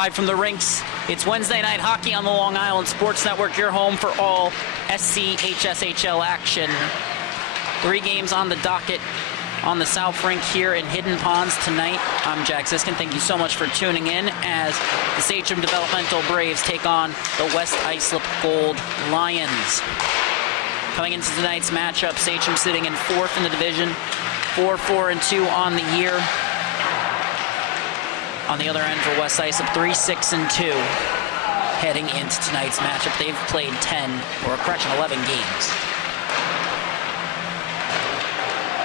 live from the rinks. It's Wednesday night hockey on the Long Island Sports Network, your home for all SCHSHL action. 3 games on the docket on the South Rink here in Hidden Ponds tonight. I'm Jack Ziskin. Thank you so much for tuning in as the Sachem Developmental Braves take on the West Islip Gold Lions. Coming into tonight's matchup, Sachem sitting in 4th in the division, 4-4-2 on the year. On the other end for West Islip, 3-6-2 heading into tonight's matchup. They've played 11 games.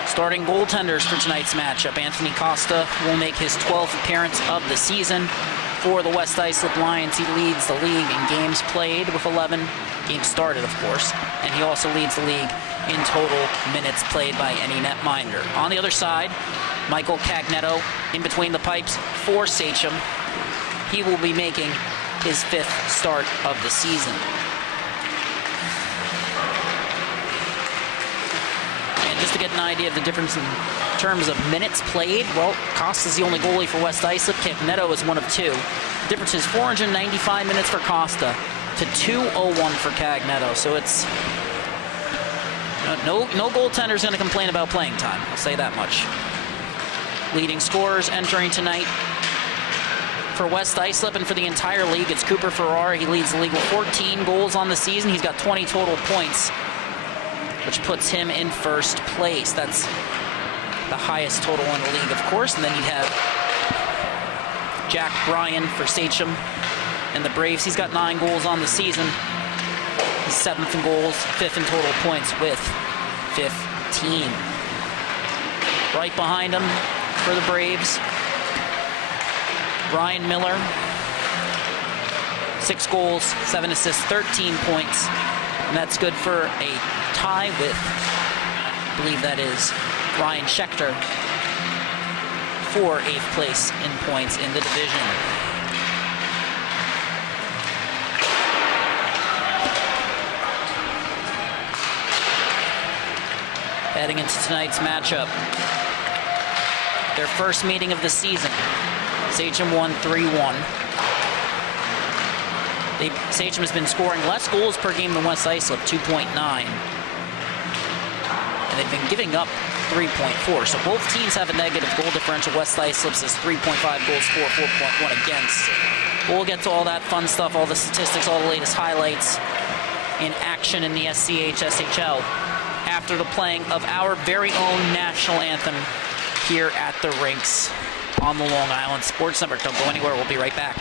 Starting goaltenders for tonight's matchup, Anthony Costa will make his 12th appearance of the season for the West Islip Lions. He leads the league in games played with 11, games started of course, and he also leads the league in total minutes played by any netminder. On the other side, Michael Cagnetto in between the pipes for Sachem. He will be making his 5th start of the season. And just to get an idea of the difference in terms of minutes played, well, Costa's the only goalie for West Islip. Cagnetto is one of 2. The difference is 495 minutes for Costa to 201 for Cagnetto. So it's no goaltender's going to complain about playing time. I'll say that much. Leading scorers entering tonight for West Islip and for the entire league, it's Cooper Ferrara. He leads the league with 14 goals on the season. He's got 20 total points, which puts him in 1st place. That's the highest total in the league, of course. And then you have Jack Bryan for Sachem and the Braves. He's got 9 goals on the season. He's 7th in goals, 5th in total points with 15. Right behind him for the Braves, Ryan Miller, 6 goals, 7 assists, 13 points, and that's good for a tie with, I believe that is Ryan Schechter for 8th place in points in the division. Heading into tonight's matchup, their first meeting of the season, Sachem won 3-1. Sachem has been scoring less goals per game than West Islip, 2.9. And they've been giving up 3.4. So both teams have a negative goal differential. West Islip's is 3.5 goals for, 4.1 against. We'll get to all that fun stuff, all the statistics, all the latest highlights in action in the SCHSHL after the playing of our very own national anthem here at the rinks on the Long Island Sports Network. Don't go anywhere. We'll be right back.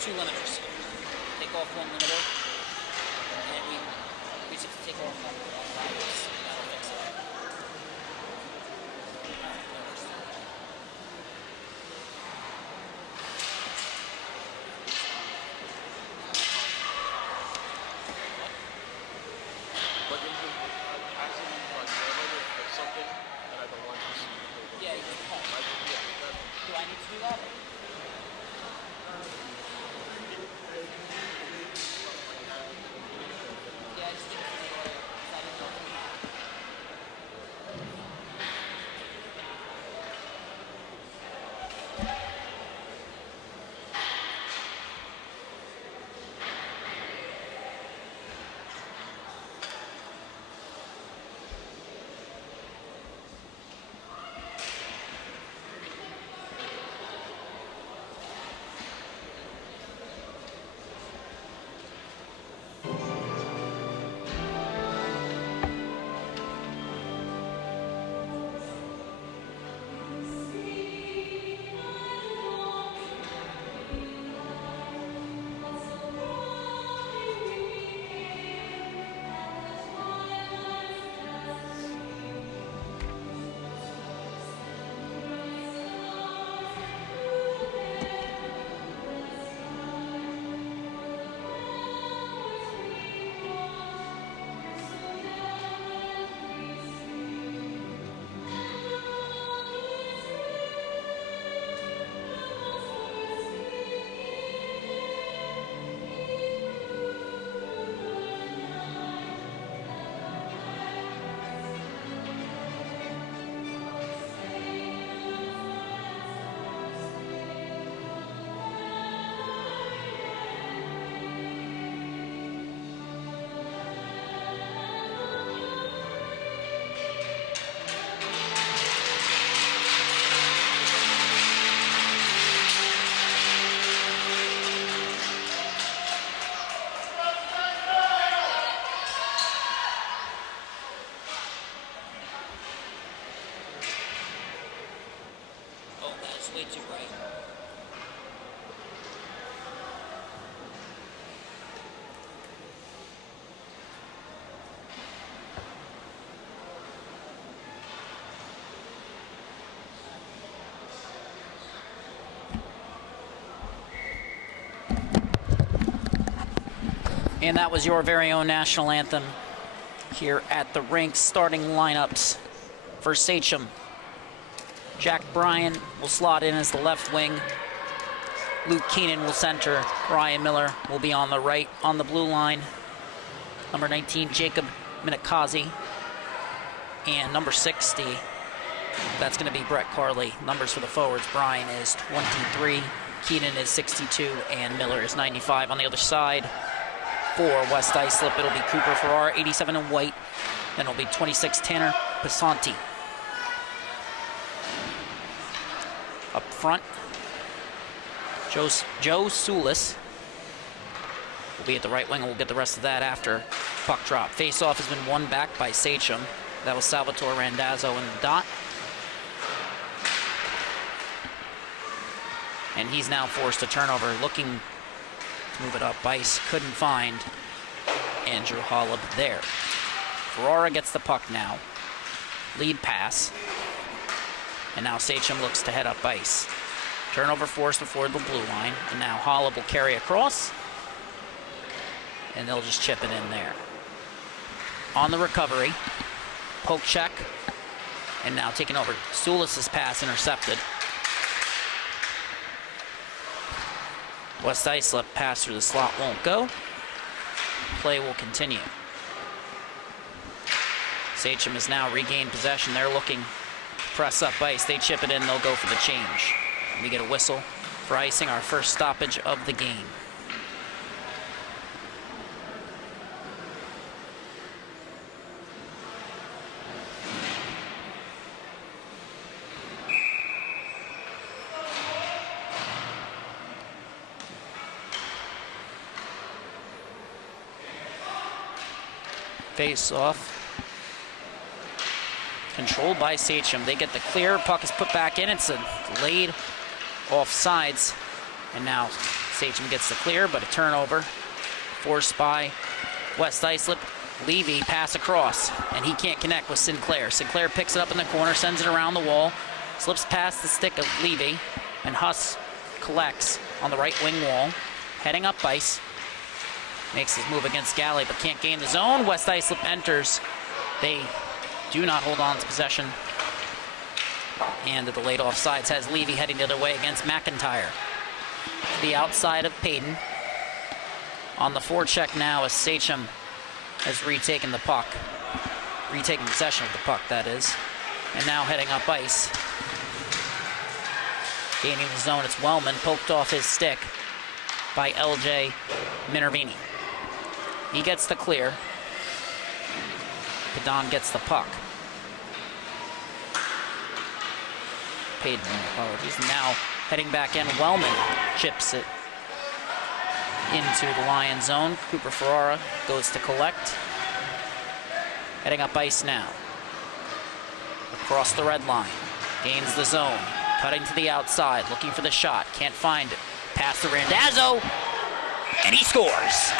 Two limiters. Take off one limiter, and we just have to take off one. That'll fix it. Yeah, you can call. Do I need to do that? Yeah, I just didn't know. It's way too bright. And that was your very own national anthem here at the rink. Starting lineups for Sachem. Jack Bryan will slot in as the left wing. Luke Keenan will center. Ryan Miller will be on the right on the blue line. Number 19, Jacob Minakazi. And number 60, that's going to be Brett Carley. Numbers for the forwards, Bryan is 23, Keenan is 62, and Miller is 95. On the other side, for West Islip, it'll be Cooper Farrar, 87 in white. Then it'll be 26, Tanner Pasanti. Up front, Joe Sulis will be at the right wing, and we'll get the rest of that after puck drop. Face-off has been won back by Sachem. That was Salvatore Randazzo in the dot. And he's now forced a turnover, looking to move it up ice. Couldn't find Andrew Hollab there. Ferrara gets the puck now. Lead pass. And now Sachem looks to head up ice. Turnover forced before the blue line. And now Hollab will carry across. And they'll just chip it in there. On the recovery, poke check. And now taking over. Sulis' pass intercepted. West Islip pass through the slot won't go. Play will continue. Sachem has now regained possession. They're looking to press up ice. They chip it in, they'll go for the change. We get a whistle for icing, our first stoppage of the game. Face off. Controlled by Sachem. They get the clear. Puck is put back in. It's laid off sides. And now Sachem gets the clear, but a turnover forced by West Islip. Levy pass across, and he can't connect with Sinclair. Sinclair picks it up in the corner, sends it around the wall, slips past the stick of Levy, and Huss collects on the right wing wall, heading up ice. Makes his move against Galley, but can't gain the zone. West Islip enters. They do not hold on to possession. And at the late offsides has Levy heading the other way against McIntyre. To the outside of Payton. On the forecheck now as Sachem has retaken the puck. Retaking possession of the puck, that is. And now heading up ice. Gaining the zone, it's Wellman, poked off his stick by LJ Minervini. He gets the clear. Padon gets the puck. Payton, apologies. Now heading back in, Wellman chips it into the Lion zone. Cooper Ferrara goes to collect. Heading up ice now. Across the red line. Gains the zone. Cutting to the outside, looking for the shot. Can't find it. Pass to Randazzo. And he scores.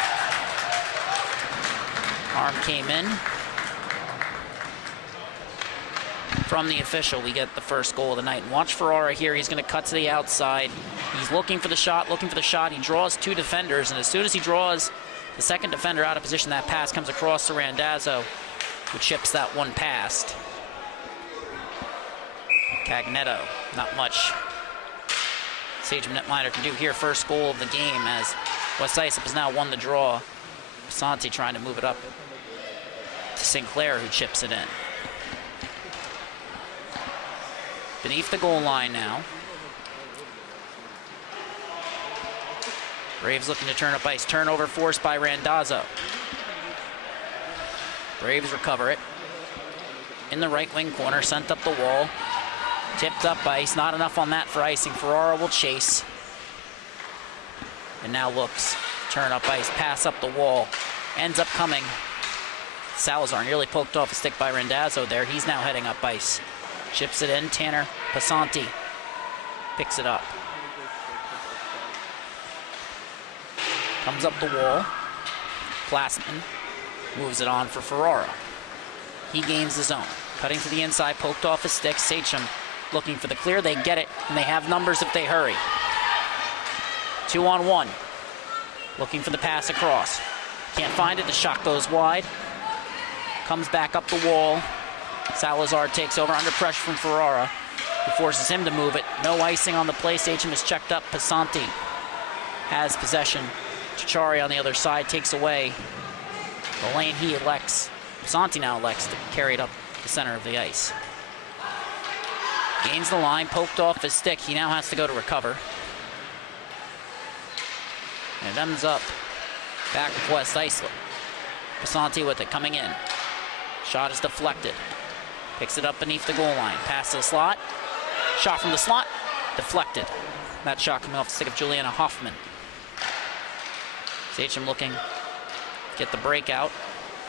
Arm came in. From the official, we get the first goal of the night. And watch Ferrara here. He's going to cut to the outside. He's looking for the shot, He draws two defenders, and as soon as he draws the second defender out of position, that pass comes across to Randazzo, who chips that one past. Cagnetto, not much Sachem netminder can do here. First goal of the game as West Islip has now won the draw. Pasanti trying to move it up to Sinclair, who chips it in. Beneath the goal line now. Braves looking to turn up ice. Turnover forced by Randazzo. Braves recover it. In the right wing corner, sent up the wall. Tipped up ice. Not enough on that for icing. Ferrara will chase. And now looks. Turn up ice. Pass up the wall. Ends up coming. Salazar nearly poked off a stick by Randazzo there. He's now heading up ice. Chips it in. Tanner Pasanti. picks it up. Comes up the wall. Glassman moves it on for Ferrara. He gains the zone. Cutting to the inside, poked off his stick. Sachem looking for the clear. They get it, and they have numbers if they hurry. 2-on-1. Looking for the pass across. Can't find it. The shot goes wide. Comes back up the wall. Salazar takes over under pressure from Ferrara, who forces him to move it. No icing on the play. Sachem is checked up. Passanti has possession. Ciccari on the other side takes away the lane he elects. Passanti now elects to carry it up the center of the ice. Gains the line, poked off his stick. He now has to go to recover. And it ends up back with West Islip. Passanti with it coming in. Shot is deflected. Picks it up beneath the goal line. Pass to the slot. Shot from the slot. Deflected. That shot coming off the stick of Juliana Hoffman. Sachem looking to get the breakout.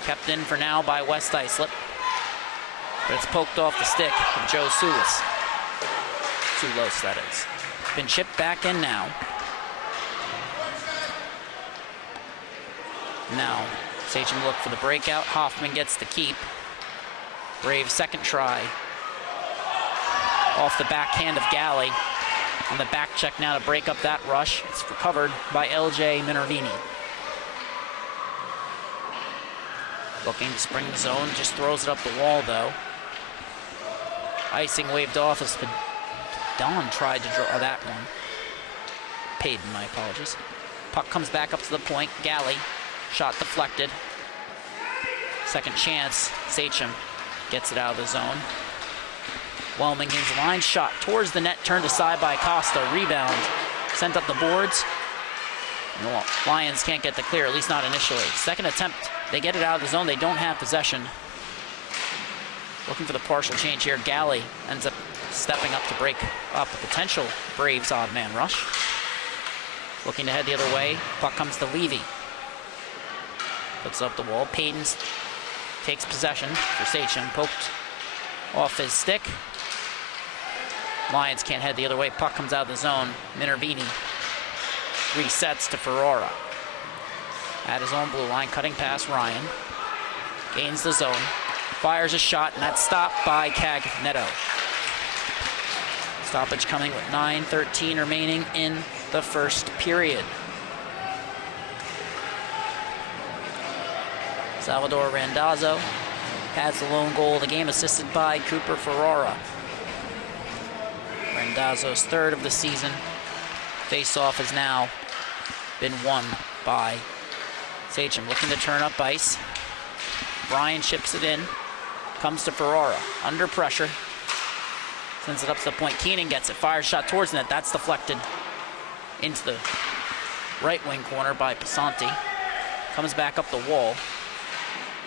Kept in for now by West Islip. But it's poked off the stick of Joe Sulos. Sulos, that is. Been chipped back in now. Now, Sachem look for the breakout. Hoffman gets the keep. Braves second try. Off the backhand of Galley. On the back check now to break up that rush. It's recovered by LJ Minervini. Looking to spring the zone, just throws it up the wall though. Icing waved off as Don tried to draw that one. Payton, my apologies. Puck comes back up to the point. Galley, shot deflected. Second chance, Sachem gets it out of the zone. Wilmington's line shot towards the net, turned aside by Costa. Rebound, sent up the boards. And the Lions can't get the clear, at least not initially. Second attempt, they get it out of the zone. They don't have possession. Looking for the partial change here. Galley ends up stepping up to break up a potential Braves odd man rush. Looking to head the other way. Puck comes to Levy. Puts up the wall. Payton takes possession for Sachem. Poked off his stick. Lions can't head the other way. Puck comes out of the zone. Minervini resets to Ferrara. At his own blue line, cutting past Ryan. Gains the zone. Fires a shot, and that's stopped by Cagnetto. Stoppage coming with 9:13 remaining in the first period. Salvador Randazzo has the lone goal of the game, assisted by Cooper Ferrara. Randazzo's third of the season. Face-off has now been won by Sachem. Looking to turn up ice. Bryan chips it in. Comes to Ferrara. Under pressure. Sends it up to the point. Keenan gets it. Fires shot towards the net. That's deflected into the right wing corner by Passanti. Comes back up the wall.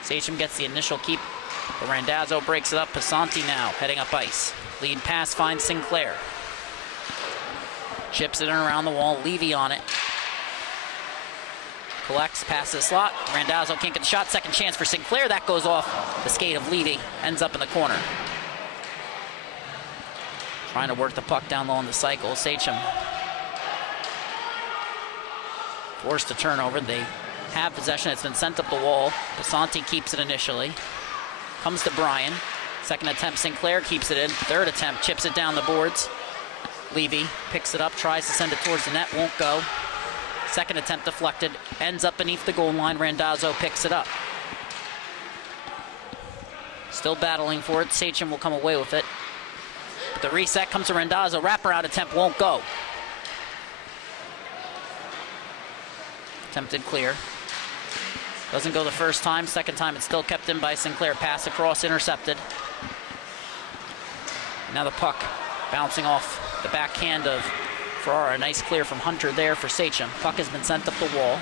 Sachem gets the initial keep. But Randazzo breaks it up. Passanti now heading up ice. Lead pass finds Sinclair. Chips it in around the wall. Levy on it. Collects, passes the slot. Randazzo can't get the shot. Second chance for Sinclair. That goes off the skate of Levy. Ends up in the corner. Trying to work the puck down low in the cycle. Sachem forced a turnover. They have possession. It's been sent up the wall. Passanti keeps it initially. Comes to Bryan. Second attempt, Sinclair keeps it in. Third attempt, chips it down the boards. Levy picks it up, tries to send it towards the net, won't go. Second attempt deflected, ends up beneath the goal line. Randazzo picks it up. Still battling for it. Sachem will come away with it. But the reset comes to Randazzo. Wraparound attempt won't go. Attempted clear. Doesn't go the first time. Second time it's still kept in by Sinclair. Pass across, intercepted. Now the puck bouncing off the backhand of Ferrara. Nice clear from Hunter there for Sachem. Puck has been sent up the wall,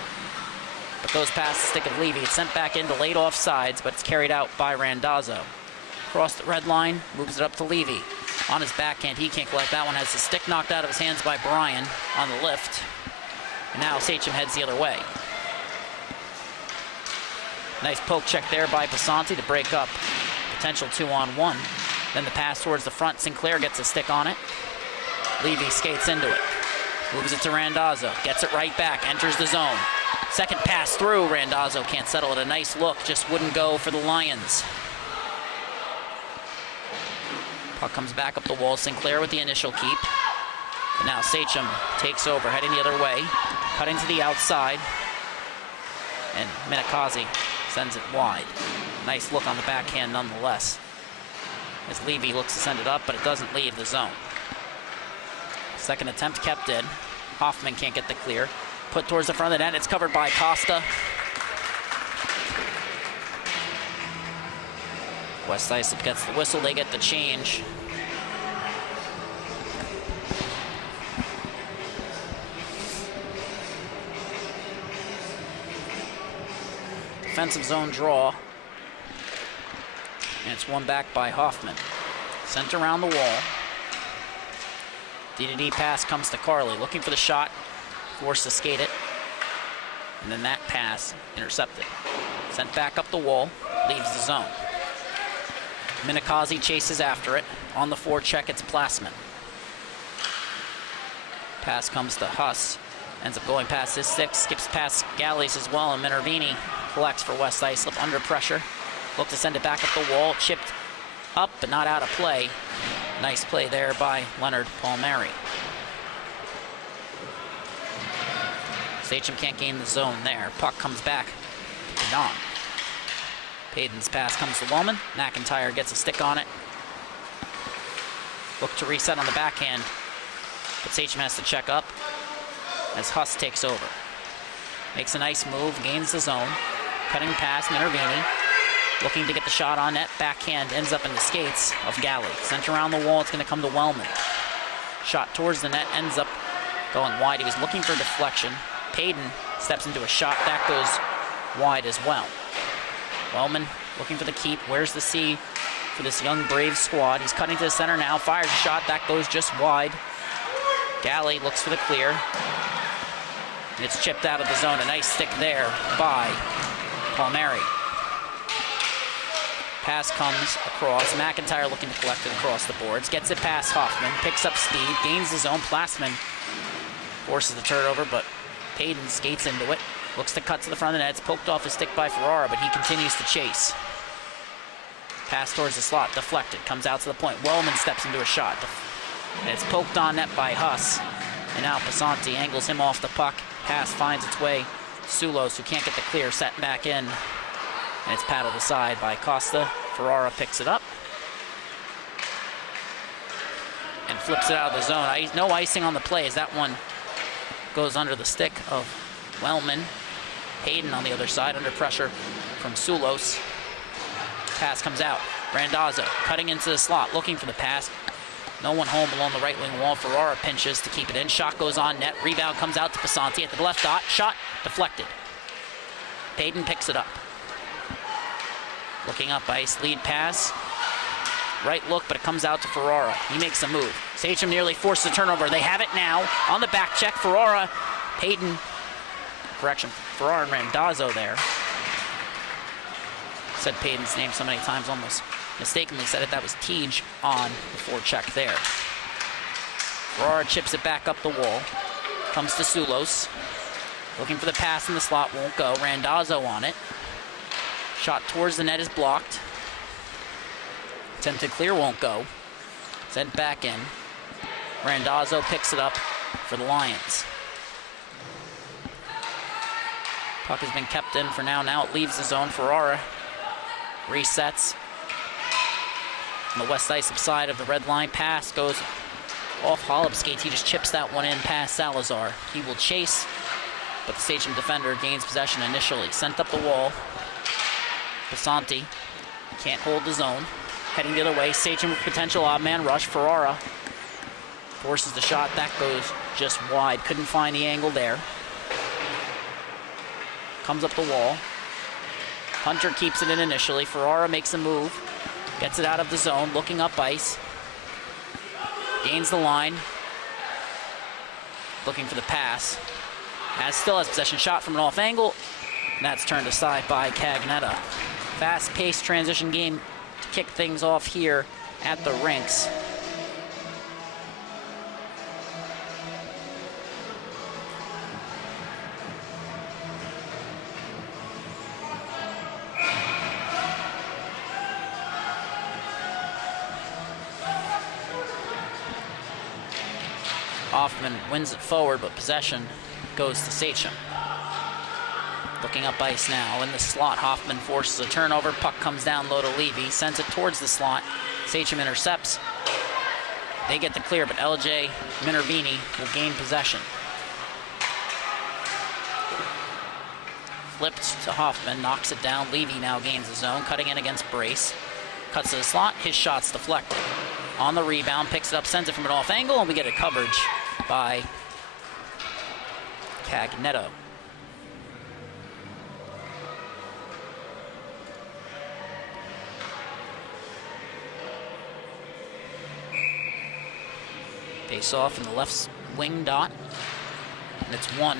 but goes past the stick of Levy. It's sent back into late offsides, but it's carried out by Randazzo. Across the red line, moves it up to Levy. On his backhand, he can't collect that one. Has the stick knocked out of his hands by Bryan on the lift. And now Sachem heads the other way. Nice poke check there by Passanti to break up potential 2-on-1. Then the pass towards the front. Sinclair gets a stick on it. Levy skates into it. Moves it to Randazzo. Gets it right back. Enters the zone. Second pass through. Randazzo can't settle it. A nice look. Just wouldn't go for the Lions. Puck comes back up the wall. Sinclair with the initial keep. And now Sachem takes over, heading the other way. Cutting to the outside. And Minakazi sends it wide. Nice look on the backhand nonetheless. As Levy looks to send it up, but it doesn't leave the zone. Second attempt kept in. Hoffman can't get the clear. Put towards the front of the net. It's covered by Costa. West Islip gets the whistle. They get the change. Defensive zone draw. And it's won back by Hoffman. Sent around the wall. D-to-D pass comes to Carley, looking for the shot, forced to skate it. And then that pass intercepted. Sent back up the wall, leaves the zone. Minakazi chases after it. On the forecheck, it's Plasman. Pass comes to Huss. Ends up going past his stick, skips past Gallies as well, and Minervini collects for West Islip under pressure. Look to send it back up the wall, chipped up but not out of play. Nice play there by Leonard Palmieri. Sachem can't gain the zone there. Puck comes back to Don. Payton's pass comes to Wellman. McIntyre gets a stick on it. Look to reset on the backhand, but Sachem has to check up as Huss takes over. Makes a nice move, gains the zone. Cutting past Minervini. Looking to get the shot on net. Backhand ends up in the skates of Galley. Sent around the wall, it's going to come to Wellman. Shot towards the net, ends up going wide. He was looking for deflection. Payton steps into a shot. That goes wide as well. Wellman looking for the keep. Where's the C for this young Brave squad? He's cutting to the center now. Fires a shot. That goes just wide. Galley looks for the clear. And it's chipped out of the zone. A nice stick there by Palmieri. Pass comes across. McIntyre looking to collect it across the boards. Gets it past Hoffman. Picks up speed. Gains his own. Plasman forces the turnover, but Payton skates into it. Looks to cut to the front of the net. It's poked off his stick by Ferrara, but he continues to chase. Pass towards the slot. Deflected. Comes out to the point. Wellman steps into a shot. And it's poked on net by Huss. And now Pasanti angles him off the puck. Pass finds its way to Sulos, who can't get the clear. Set back in. And it's paddled aside by Costa. Ferrara picks it up and flips it out of the zone. No icing on the play as that one goes under the stick of Wellman. Hayden on the other side under pressure from Sulos. Pass comes out. Randazzo cutting into the slot, looking for the pass. No one home along the right wing wall. Ferrara pinches to keep it in. Shot goes on net. Rebound comes out to Pasanti at the left dot. Shot deflected. Payton picks it up. Looking up ice, lead pass. Right look, but it comes out to Ferrara. He makes a move. Sachem nearly forced the turnover. They have it now on the back check. Ferrara, Payton, correction, Ferrara and Randazzo there. Said Payton's name so many times, almost mistakenly said it. That was Teej on the forecheck there. Ferrara chips it back up the wall. Comes to Sulos. Looking for the pass in the slot, won't go. Randazzo on it. Shot towards the net is blocked. Attempted clear won't go. Sent back in. Randazzo picks it up for the Lions. Puck has been kept in for now. Now it leaves the zone. Ferrara resets. On the West Islip side of the red line, pass goes off Holub skates. He just chips that one in past Salazar. He will chase, but the Sachem defender gains possession initially. Sent up the wall. Pasanti can't hold the zone. Heading the other way. Sachem with potential odd man rush. Ferrara forces the shot. That goes just wide. Couldn't find the angle there. Comes up the wall. Hunter keeps it in initially. Ferrara makes a move. Gets it out of the zone. Looking up ice. Gains the line. Looking for the pass. Still has possession. Shot from an off angle. And that's turned aside by Cagnetta. Fast-paced transition game to kick things off here at the rinks. Hoffman wins it forward, but possession goes to Sachem. Looking up ice now. In the slot, Hoffman forces a turnover. Puck comes down low to Levy. Sends it towards the slot. Sachem intercepts. They get the clear, but LJ Minervini will gain possession. Flipped to Hoffman, knocks it down. Levy now gains the zone, cutting in against Brace. Cuts to the slot, his shot's deflected. On the rebound, picks it up, sends it from an off angle, and we get a coverage by Cagnetto. Face off in the left wing dot, and it's won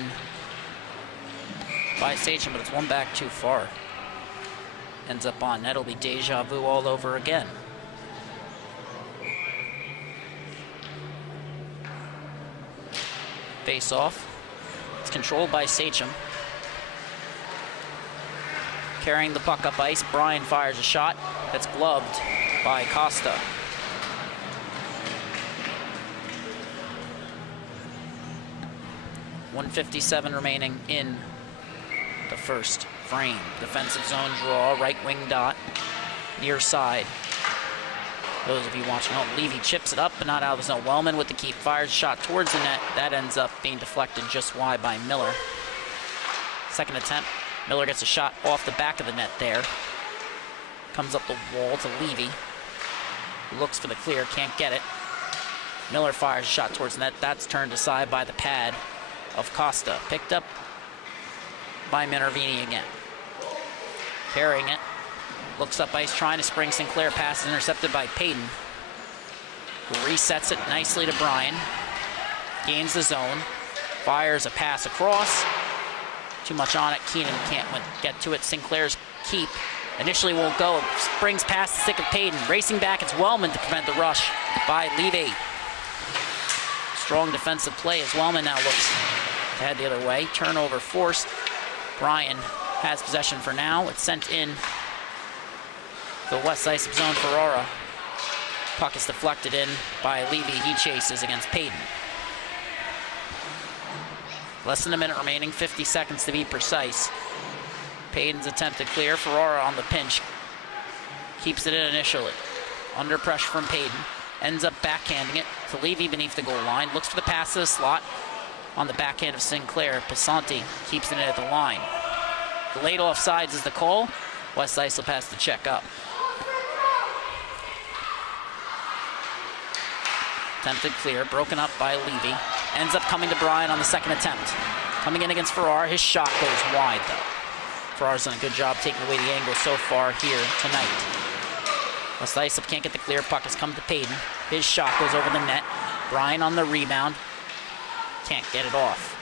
by Sachem, but it's one back too far. Ends up on net. It'll be deja vu all over again. Face off. It's controlled by Sachem. Carrying the puck up ice, Bryan fires a shot that's gloved by Costa. .157 remaining in the first frame. Defensive zone draw, right wing dot, near side. Those of you watching home, Levy chips it up, but not out of the zone. Wellman with the keep, fires a shot towards the net. That ends up being deflected just wide by Miller. Second attempt, Miller gets a shot off the back of the net there. Comes up the wall to Levy. Looks for the clear, can't get it. Miller fires a shot towards the net. That's turned aside by the pad of Costa. Picked up by Minervini again. Carrying it. Looks up ice, trying to spring Sinclair. Pass is intercepted by Payton, who resets it nicely to Bryan. Gains the zone. Fires a pass across. Too much on it. Keenan can't get to it. Sinclair's keep initially won't go. Springs past the stick of Payton. Racing back, it's Wellman to prevent the rush by Levy. Strong defensive play as Wellman now looks to head the other way. Turnover forced. Bryan has possession for now. It's sent in the west Islip zone for Aurora. Puck is deflected in by Levy. He chases against Payton. Less than a minute remaining, 50 seconds to be precise. Payton's attempted clear. Ferrara on the pinch. Keeps it in initially. Under pressure from Payton. Ends up backhanding it to Levy beneath the goal line. Looks for the pass to the slot. On the backhand of Sinclair, Pasanti keeps it in at the line. The late offsides is the call. West Islip has to check up. Attempted clear, broken up by Levy. Ends up coming to Bryan on the second attempt. Coming in against Farrar, his shot goes wide though. Farrar's done a good job taking away the angle so far here tonight. West Islip can't get the clear, puck has come to Payton. His shot goes over the net. Bryan on the rebound. Can't get it off.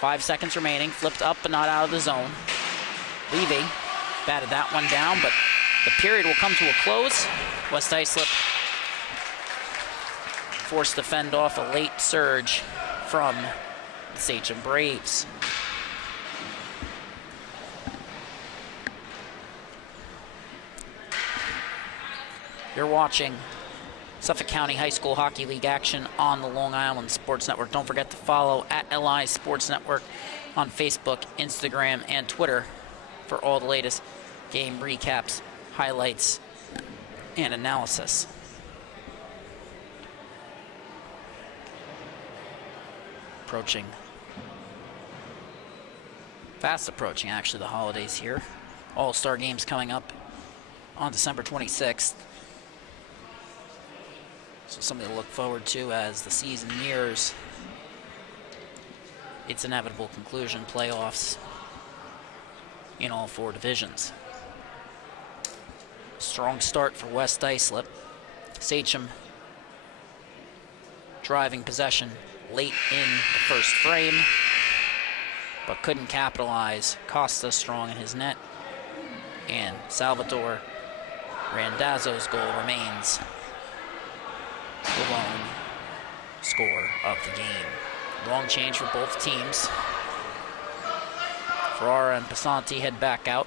5 seconds remaining, flipped up but not out of the zone. Levy batted that one down, but the period will come to a close. West Islip forced to fend off a late surge from the Sachem Braves. You're watching Suffolk County High School Hockey League action on the Long Island Sports Network. Don't forget to follow at LI Sports Network on Facebook, Instagram, and Twitter for all the latest game recaps, highlights, and analysis. Approaching, fast approaching actually, the holidays here. All-Star games coming up on December 26th. So something to look forward to as the season nears its inevitable conclusion, playoffs in all 4 divisions. Strong start for West Islip. Sachem driving possession late in the first frame, but couldn't capitalize. Costa strong in his net, and Salvatore Randazzo's goal remains the lone score of the game. Long change for both teams. Ferrara and Pasanti head back out.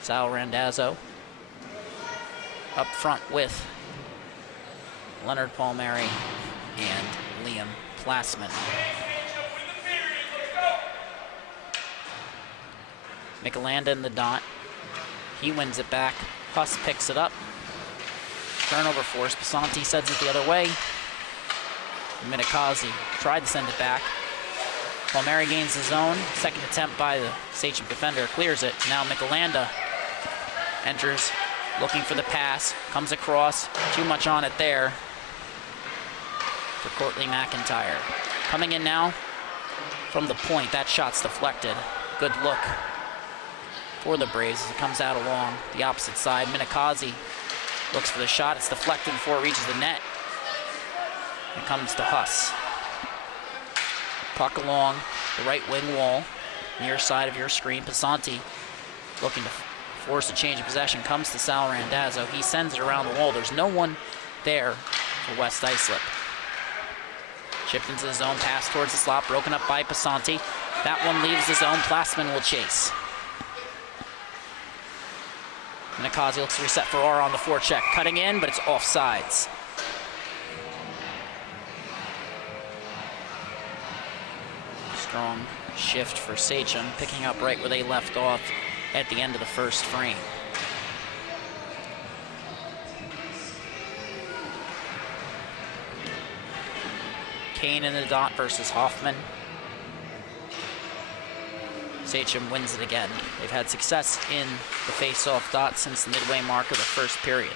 Sal Randazzo up front with Leonard Palmieri and Liam Plassman. Michelanda in the dot. He wins it back. Huss picks it up. Turnover force. Basanti sends it the other way. Minikazi tried to send it back. Palmieri gains the zone. Second attempt by the Sachem defender. Clears it. Now Michelanda enters, looking for the pass. Comes across. Too much on it there for Courtney McIntyre. Coming in now from the point. That shot's deflected. Good look for the Braves as it comes out along the opposite side. Minikazi looks for the shot. It's deflected before it reaches the net. It comes to Huss. Puck along the right wing wall, near side of your screen. Pasanti looking to force a change of possession. Comes to Sal Randazzo. He sends it around the wall. There's no one there for West Islip. Chipped into the zone, pass towards the slot, broken up by Pasanti. That one leaves the zone. Plassman will chase. Minikazi looks to reset for Aura on the forecheck. Cutting in, but it's offsides. Strong shift for Sachem, picking up right where they left off at the end of the first frame. Kane in the dot versus Hoffman. Sachem wins it again. They've had success in the face-off dot since the midway mark of the first period.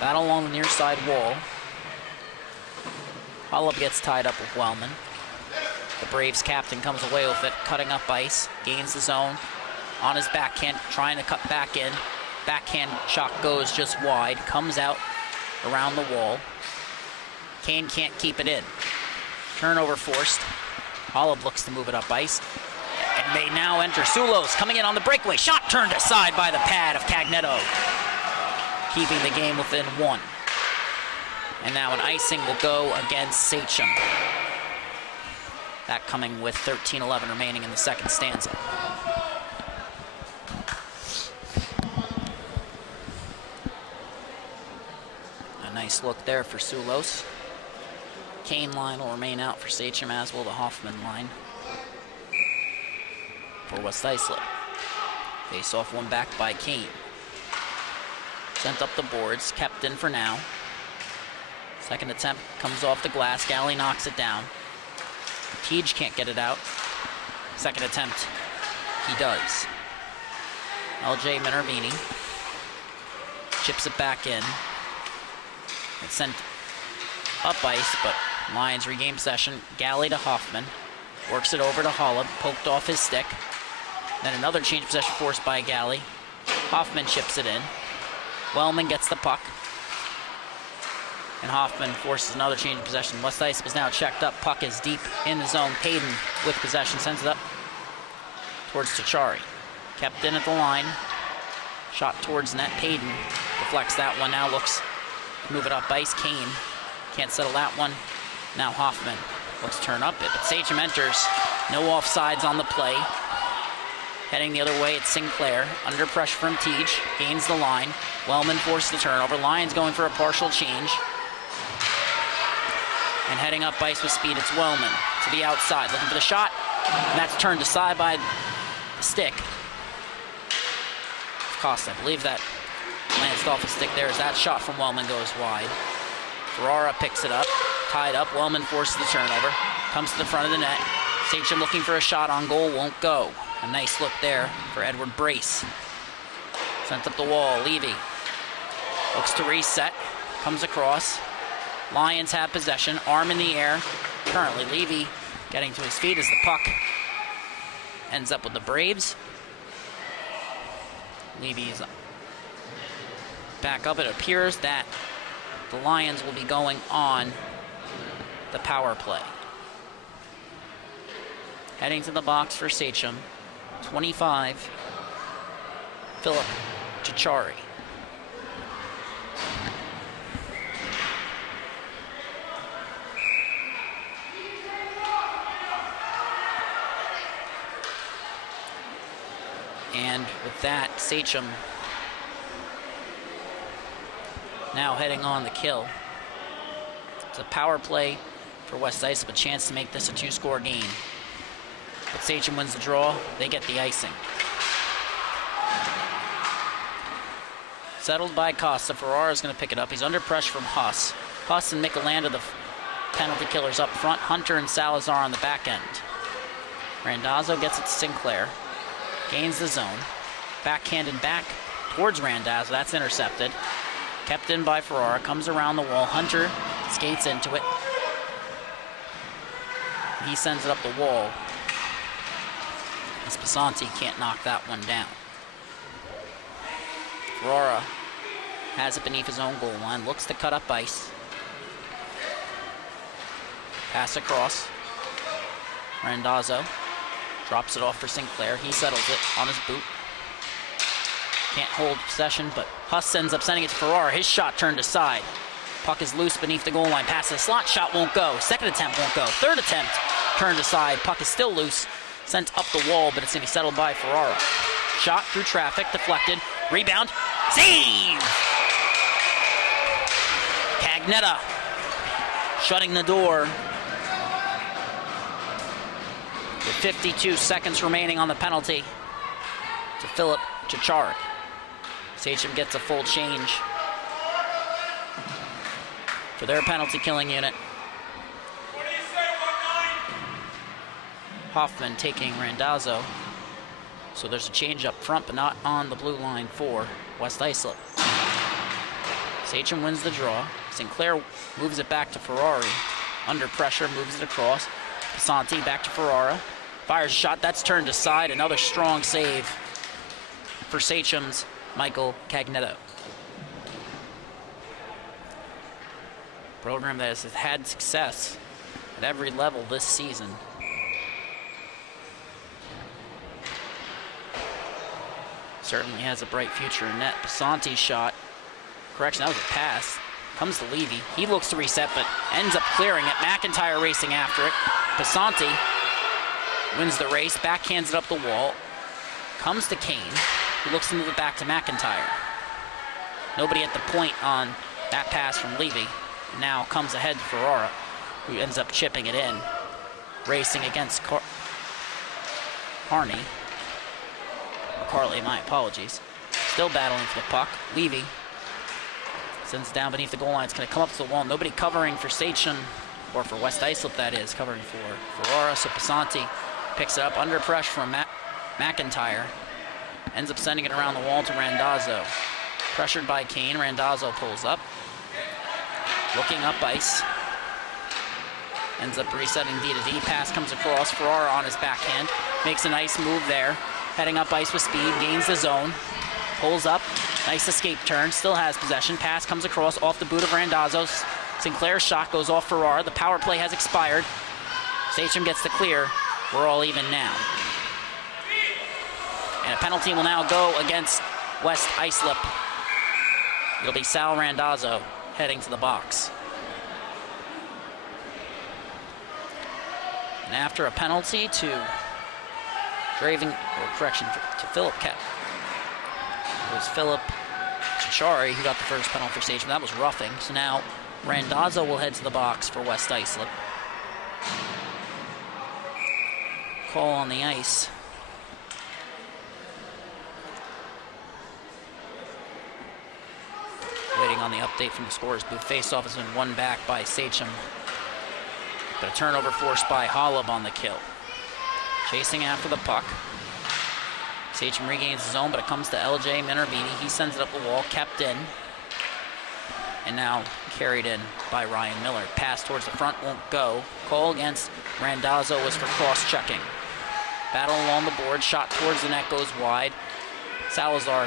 Battle along the near side wall. Islip gets tied up with Wellman. The Braves captain comes away with it, cutting up ice, gains the zone. On his backhand, trying to cut back in. Backhand shot goes just wide, comes out around the wall. Kane can't keep it in. Turnover forced. Islip looks to move it up ice. And may now enter Sulos, coming in on the breakaway. Shot turned aside by the pad of Cagnetto, keeping the game within one. And now an icing will go against Sachem. That coming with 13:11 remaining in the second stanza. A nice look there for Sulos. Kane line will remain out for Sachem, as will the Hoffman line for West Islip. Face off one back by Kane. Sent up the boards, kept in for now. Second attempt comes off the glass. Galley knocks it down. Tej can't get it out. Second attempt, he does. LJ Minervini chips it back in. It's sent up ice, but Lions regain possession. Galley to Hoffman. Works it over to Islip, poked off his stick. Then another change of possession forced by Galley. Hoffman chips it in. Wellman gets the puck. And Hoffman forces another change of possession. West Islip is now checked up. Puck is deep in the zone. Payton with possession sends it up towards Tachari. Kept in at the line. Shot towards net. Payton deflects that one. Now looks to move it up ice. Kane can't settle that one. Now Hoffman looks to turn up it, but Sachem enters. No offsides on the play. Heading the other way, it's Sinclair. Under pressure from Tej. Gains the line. Wellman forces the turnover. Lions going for a partial change. And heading up ice with speed, it's Wellman to the outside, looking for the shot. And that's turned aside by the stick. Costa, I believe that lanced off the stick there as that shot from Wellman goes wide. Ferrara picks it up, tied up. Wellman forces the turnover, comes to the front of the net. Sachem looking for a shot on goal, won't go. A nice look there for Edward Brace. Sent up the wall, Levy looks to reset, comes across. Lions have possession, arm in the air. Currently Levy getting to his feet as the puck ends up with the Braves. Levy is back up. It appears that the Lions will be going on the power play. Heading to the box for Sachem, 25, Philip Chichari. And with that, Sachem now heading on the kill. It's a power play for West Islip, a chance to make this a 2-score game. But Sachem wins the draw. They get the icing. Settled by Costa. Ferrara is going to pick it up. He's under pressure from Huss. Huss and Michelanda, the penalty killers up front. Hunter and Salazar on the back end. Randazzo gets it to Sinclair. Gains the zone. Backhanded back towards Randazzo. That's intercepted. Kept in by Ferrara. Comes around the wall. Hunter skates into it. He sends it up the wall. Espasanti can't knock that one down. Ferrara has it beneath his own goal line. Looks to cut up ice. Pass across. Randazzo drops it off for Sinclair. He settles it on his boot. Can't hold possession, but Huss ends up sending it to Ferrara. His shot turned aside. Puck is loose beneath the goal line. Pass to the slot. Shot won't go. Second attempt won't go. Third attempt turned aside. Puck is still loose. Sent up the wall, but it's going to be settled by Ferrara. Shot through traffic. Deflected. Rebound. Save! Cagnetta shutting the door. With 52 seconds remaining on the penalty to Philip Chichari. Sachem gets a full change for their penalty killing unit. Hoffman taking Randazzo. So there's a change up front, but not on the blue line for West Islip. Sachem wins the draw. Sinclair moves it back to Ferrari. Under pressure, moves it across. Pasanti back to Ferrara. Fires a shot, that's turned aside. Another strong save for Sachem's Michael Cagnetto. Program that has had success at every level this season. Certainly has a bright future in net. Pasanti's shot, correction, that was a pass. Comes to Levy. He looks to reset, but ends up clearing it. McIntyre racing after it. Pasanti wins the race, backhands it up the wall. Comes to Kane, who looks into the back to McIntyre. Nobody at the point on that pass from Levy. Now comes ahead to Ferrara, who ends up chipping it in. Racing against Carney. Carley, my apologies. Still battling for the puck. Levy sends it down beneath the goal line. It's going to come up to the wall. Nobody covering for Sachem, or for West Islip, that is, covering for Ferrara. So Pasanti picks it up under pressure from McIntyre. Ends up sending it around the wall to Randazzo. Pressured by Kane, Randazzo pulls up. Looking up ice. Ends up resetting D to D. Pass comes across. Ferrara on his backhand. Makes a nice move there. Heading up ice with speed, gains the zone, pulls up, nice escape turn, still has possession. Pass comes across off the boot of Randazzo. Sinclair's shot goes off Ferrara. The power play has expired. Sachem gets the clear. We're all even now. And a penalty will now go against West Islip. It'll be Sal Randazzo heading to the box. And after a penalty to to Philip Kett. It was Philip Chichari who got the first penalty for Sachem. That was roughing. So now Randazzo will head to the box for West Islip. Call on the ice. Waiting on the update from the scorer's booth. Face-off has been won back by Sachem. But a turnover forced by Holub on the kill. Chasing after the puck. Sachem regains his own, but it comes to LJ Minervini. He sends it up the wall, kept in. And now carried in by Ryan Miller. Pass towards the front won't go. Call against Randazzo was for cross-checking. Battle along the board, shot towards the net, goes wide. Salazar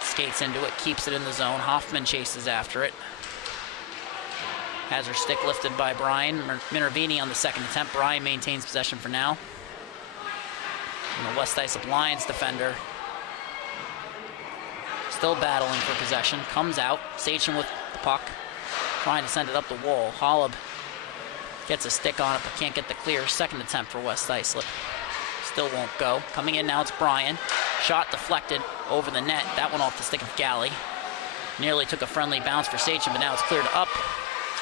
skates into it, keeps it in the zone. Hoffman chases after it. Has her stick lifted by Brian. Minervini on the second attempt. Brian maintains possession for now. And the West Islip Lions defender still battling for possession. Comes out. Sachem with the puck. Trying to send it up the wall. Holub gets a stick on it but can't get the clear. Second attempt for West Islip. Still won't go. Coming in now, it's Brian. Shot deflected over the net. That one off the stick of Galley. Nearly took a friendly bounce for Sachem, but now it's cleared up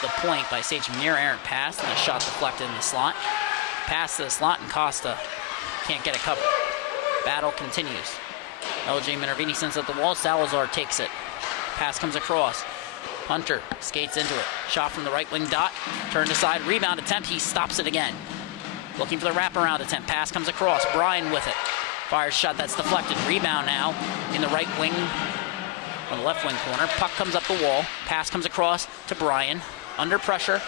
the point by Sachem. Near errant pass and a shot deflected in the slot. Pass to the slot and Costa can't get it covered. Battle continues. LJ Minervini sends up the wall. Salazar takes it. Pass comes across. Hunter skates into it. Shot from the right wing dot. Turned aside. Rebound attempt. He stops it again. Looking for the wraparound attempt. Pass comes across. Bryan with it. Fires a shot that's deflected. Rebound now in the right wing, on the left wing corner. Puck comes up the wall. Pass comes across to Bryan. Under pressure.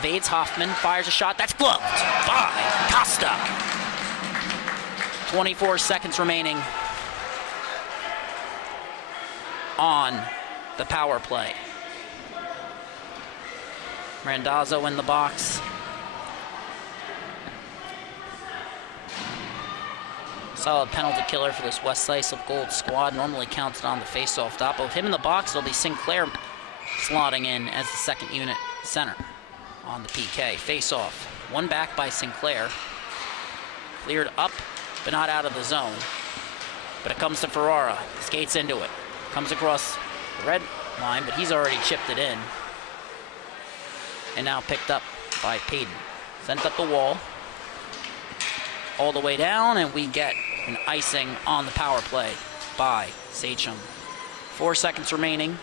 Evades Hoffman. Fires a shot that's gloved by Costa. 24 seconds remaining on the power play. Randazzo in the box. Solid penalty killer for this West Islip Gold squad. Normally counted on the face-off dot, but with him in the box, it'll be Sinclair slotting in as the second unit center on the PK. Face-off. One back by Sinclair. Cleared up, but not out of the zone. But it comes to Ferrara. Skates into it. Comes across the red line, but he's already chipped it in. And now picked up by Payton. Sent up the wall. All the way down, and we get an icing on the power play by Sachem. 4 seconds remaining.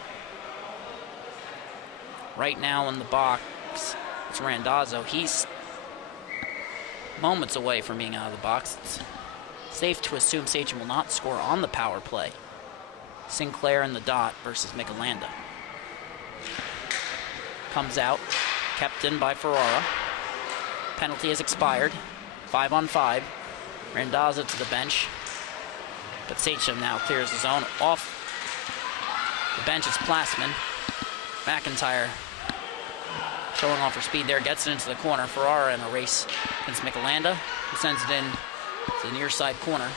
Right now in the box, it's Randazzo. He's moments away from being out of the box. It's safe to assume Sachem will not score on the power play. Sinclair in the dot versus Michelanda. Comes out, kept in by Ferrara. Penalty has expired. 5-on-5. Randazzo to the bench. But Sachem now clears the zone. Off the bench is Plasman. McIntyre showing off her speed there. Gets it into the corner. Ferrara in a race against Michelanda. He sends it in to the near side corner.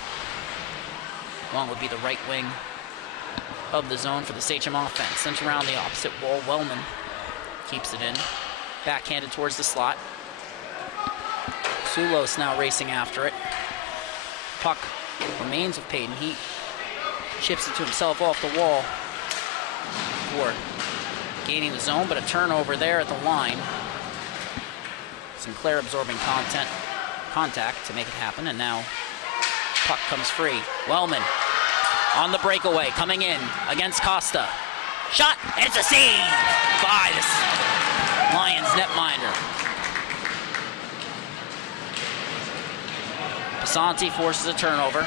Long would be the right wing of the zone for the Sachem offense. Sent around the opposite wall. Wellman keeps it in. Backhanded towards the slot. Sulos now racing after it. Puck remains with Payton. He chips it to himself off the wall for gaining the zone, but a turnover there at the line. Sinclair absorbing contact to make it happen, and now puck comes free. Wellman on the breakaway, coming in against Costa. Shot, it's a save by this Lions netminder. Santi forces a turnover.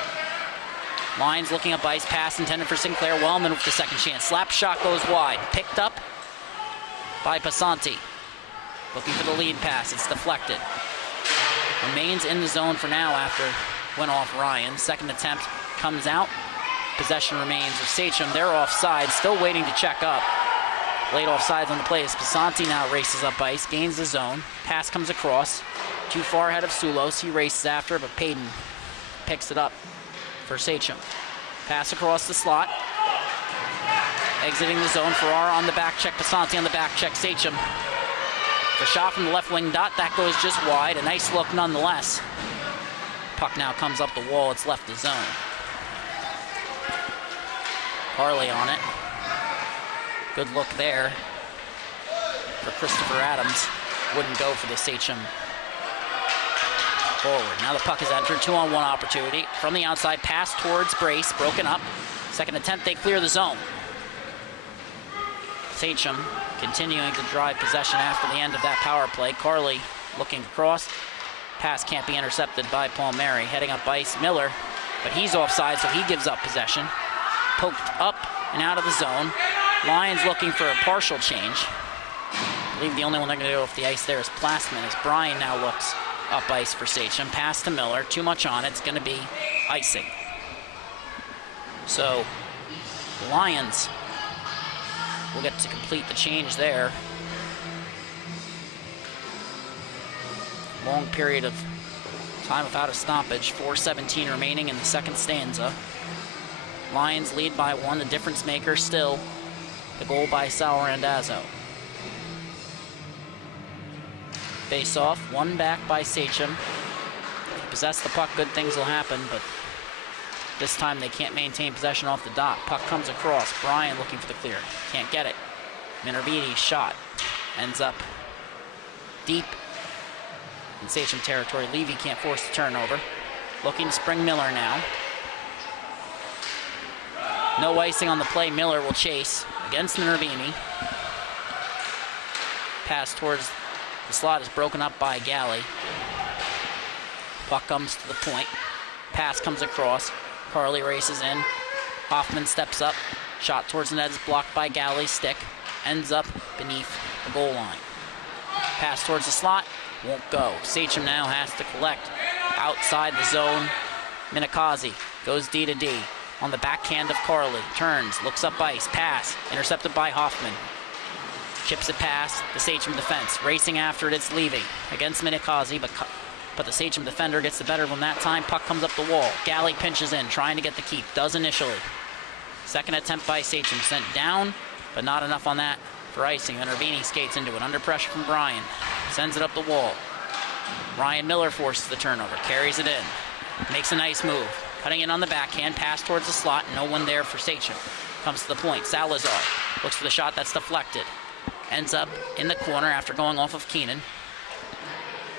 Lions looking up ice. Pass intended for Sinclair. Wellman with the second chance. Slap shot goes wide. Picked up by Passanti. Looking for the lead pass. It's deflected. Remains in the zone for now after went off Ryan. Second attempt comes out. Possession remains with Sachem. They're offside. Still waiting to check up. Late offsides on the play as Passanti now races up ice. Gains the zone. Pass comes across. Too far ahead of Sulos. He races after, but Payton picks it up for Sachem. Pass across the slot. Exiting the zone. Ferrara on the back check. Passanti on the back check. Sachem. The shot from the left wing dot. That goes just wide. A nice look nonetheless. Puck now comes up the wall. It's left the zone. Harley on it. Good look there for Christopher Adams. Wouldn't go for the Sachem forward. Now the puck is entered. 2-on-1 opportunity. From the outside, pass towards Brace. Broken up. Second attempt, they clear the zone. Sachem continuing to drive possession after the end of that power play. Carley looking across. Pass can't be intercepted by Palmieri. Heading up ice, Miller. But he's offside, so he gives up possession. Poked up and out of the zone. Lions looking for a partial change. I believe the only one they're going to go off the ice there is Plasman as Bryan now looks up ice for Sachem. Pass to Miller. Too much on it. It's going to be icing. So the Lions will get to complete the change there. Long period of time without a stoppage. 4:17 remaining in the second stanza. Lions lead by 1. The difference maker still the goal by Sal Randazzo. Face off, one back by Sachem. If you possess the puck, good things will happen, but this time they can't maintain possession off the dot. Puck comes across. Bryan looking for the clear. Can't get it. Minervini shot. Ends up deep in Sachem territory. Levy can't force the turnover. Looking to spring Miller now. No icing on the play. Miller will chase against Nervini. Pass towards the slot is broken up by Galley. Puck comes to the point. Pass comes across. Carly races in. Hoffman steps up. Shot towards the net is blocked by Galley's stick. Ends up beneath the goal line. Pass towards the slot. Won't go. Sachem now has to collect outside the zone. Minakazi goes D to D on the backhand of Carly. Turns, looks up ice. Pass intercepted by Hoffman. Chips it past the Sachem defense. Racing after it, it's Levy against Minakazi, but the Sachem defender gets the better of him that time. Puck comes up the wall. Galley pinches in, trying to get the keep. Does initially. Second attempt by Sachem, sent down, but not enough on that for icing. Then Nervini skates into it, under pressure from Bryan. Sends it up the wall. Ryan Miller forces the turnover, carries it in. Makes a nice move. Cutting in on the backhand, pass towards the slot. No one there for Sachem. Comes to the point. Salazar looks for the shot that's deflected. Ends up in the corner after going off of Keenan.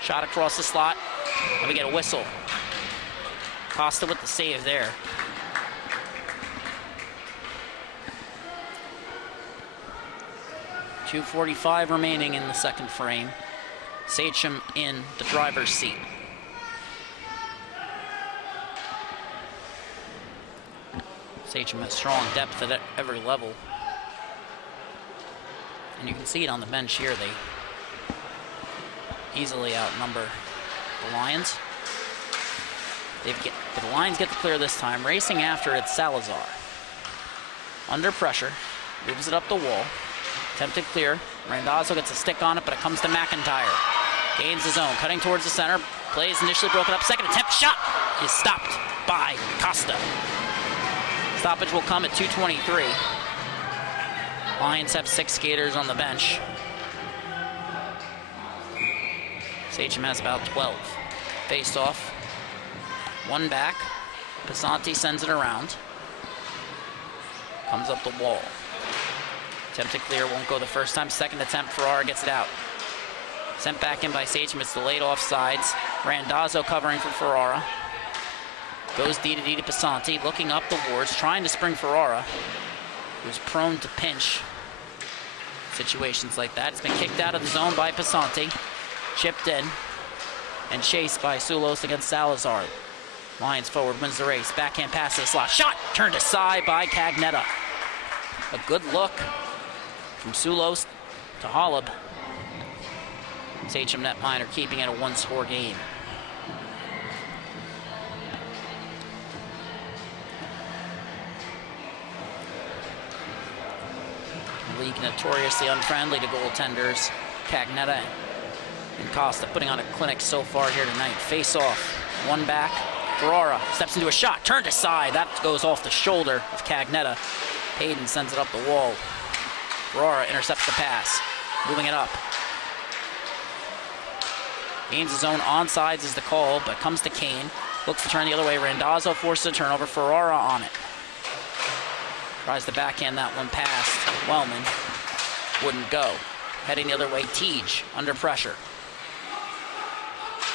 Shot across the slot, and we get a whistle. Costa with the save there. .245 remaining in the second frame. Sachem in the driver's seat. Sachem has strong depth at every level. And you can see it on the bench here. They easily outnumber the Lions. But the Lions get the clear this time. Racing after it's Salazar. Under pressure. Moves it up the wall. Attempted clear. Randazzo gets a stick on it, but it comes to McIntyre. Gains the zone. Cutting towards the center. Plays initially broken up. Second attempt. Shot is stopped by Costa. Stoppage will come at 2:23. Lions have 6 skaters on the bench. Sachem has about 12. Face off. One back. Pisanti sends it around. Comes up the wall. Attempted clear, won't go the first time. Second attempt, Ferrara gets it out. Sent back in by Sachem, it's delayed offsides. Randazzo covering for Ferrara. Goes D to D to Pisanti, looking up the boards, trying to spring Ferrara, who's prone to pinch situations like that. It's been kicked out of the zone by Pisanti. Chipped in and chased by Sulos against Salazar. Lions forward, wins the race. Backhand pass to the slot. Shot turned aside by Cagnetta. A good look from Sulos to Holub. Sachem netminder keeping it a 1-score game. The league notoriously unfriendly to goaltenders. Cagnetta and Costa putting on a clinic so far here tonight. Face off, one back. Ferrara steps into a shot, turned aside. That goes off the shoulder of Cagnetta. Hayden sends it up the wall. Ferrara intercepts the pass, moving it up. Gains his own onside is the call, but comes to Kane. Looks to turn the other way. Randazzo forces a turnover. Ferrara on it. Tries to backhand that one past Wellman. Wouldn't go. Heading the other way, Teej under pressure.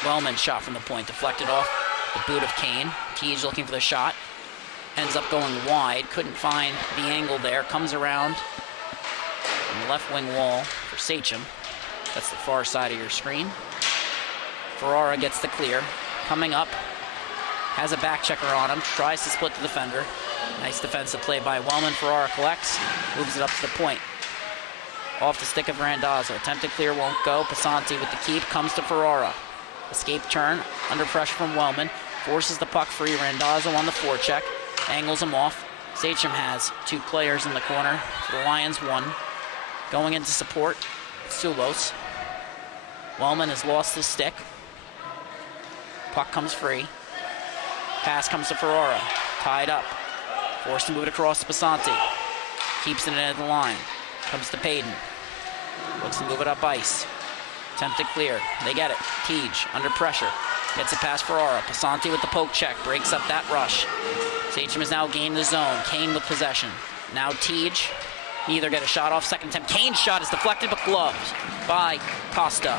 Wellman shot from the point, deflected off the boot of Kane. Teej looking for the shot. Ends up going wide. Couldn't find the angle there. Comes around on the left wing wall for Sachem. That's the far side of your screen. Ferrara gets the clear. Coming up. Has a back checker on him. Tries to split the defender. Nice defensive play by Wellman. Ferrara collects. Moves it up to the point. Off the stick of Randazzo. Attempted clear won't go. Pisanti with the keep. Comes to Ferrara. Escape turn. Under pressure from Wellman. Forces the puck free. Randazzo on the forecheck. Angles him off. Sachem has 2 players in the corner. For the Lions, 1. Going into support. Sulos. Wellman has lost his stick. Puck comes free. Pass comes to Ferrara. Tied up. Forced to move it across to Pisanti. Keeps it at the line. Comes to Payton. Looks to move it up ice. Attempted clear. They get it. Teej under pressure. Gets it past Ferrara. Pisanti with the poke check. Breaks up that rush. Sachem has now gained the zone. Kane with possession. Now Teej Neither get a shot off. Second attempt. Kane's shot is deflected but gloved by Costa.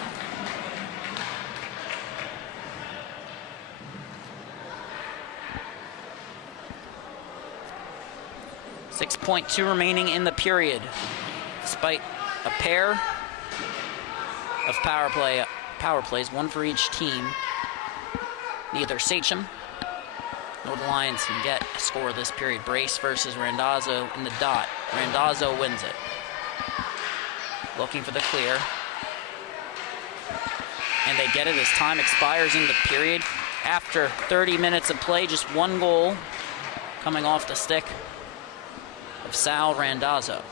.2 remaining in the period. Despite a pair of power plays, one for each team, neither Sachem nor the Lions can get a score this period. Brace versus Randazzo in the dot. Randazzo wins it. Looking for the clear. And they get it as time expires in the period. After 30 minutes of play, just one goal coming off the stick of Sal Randazzo.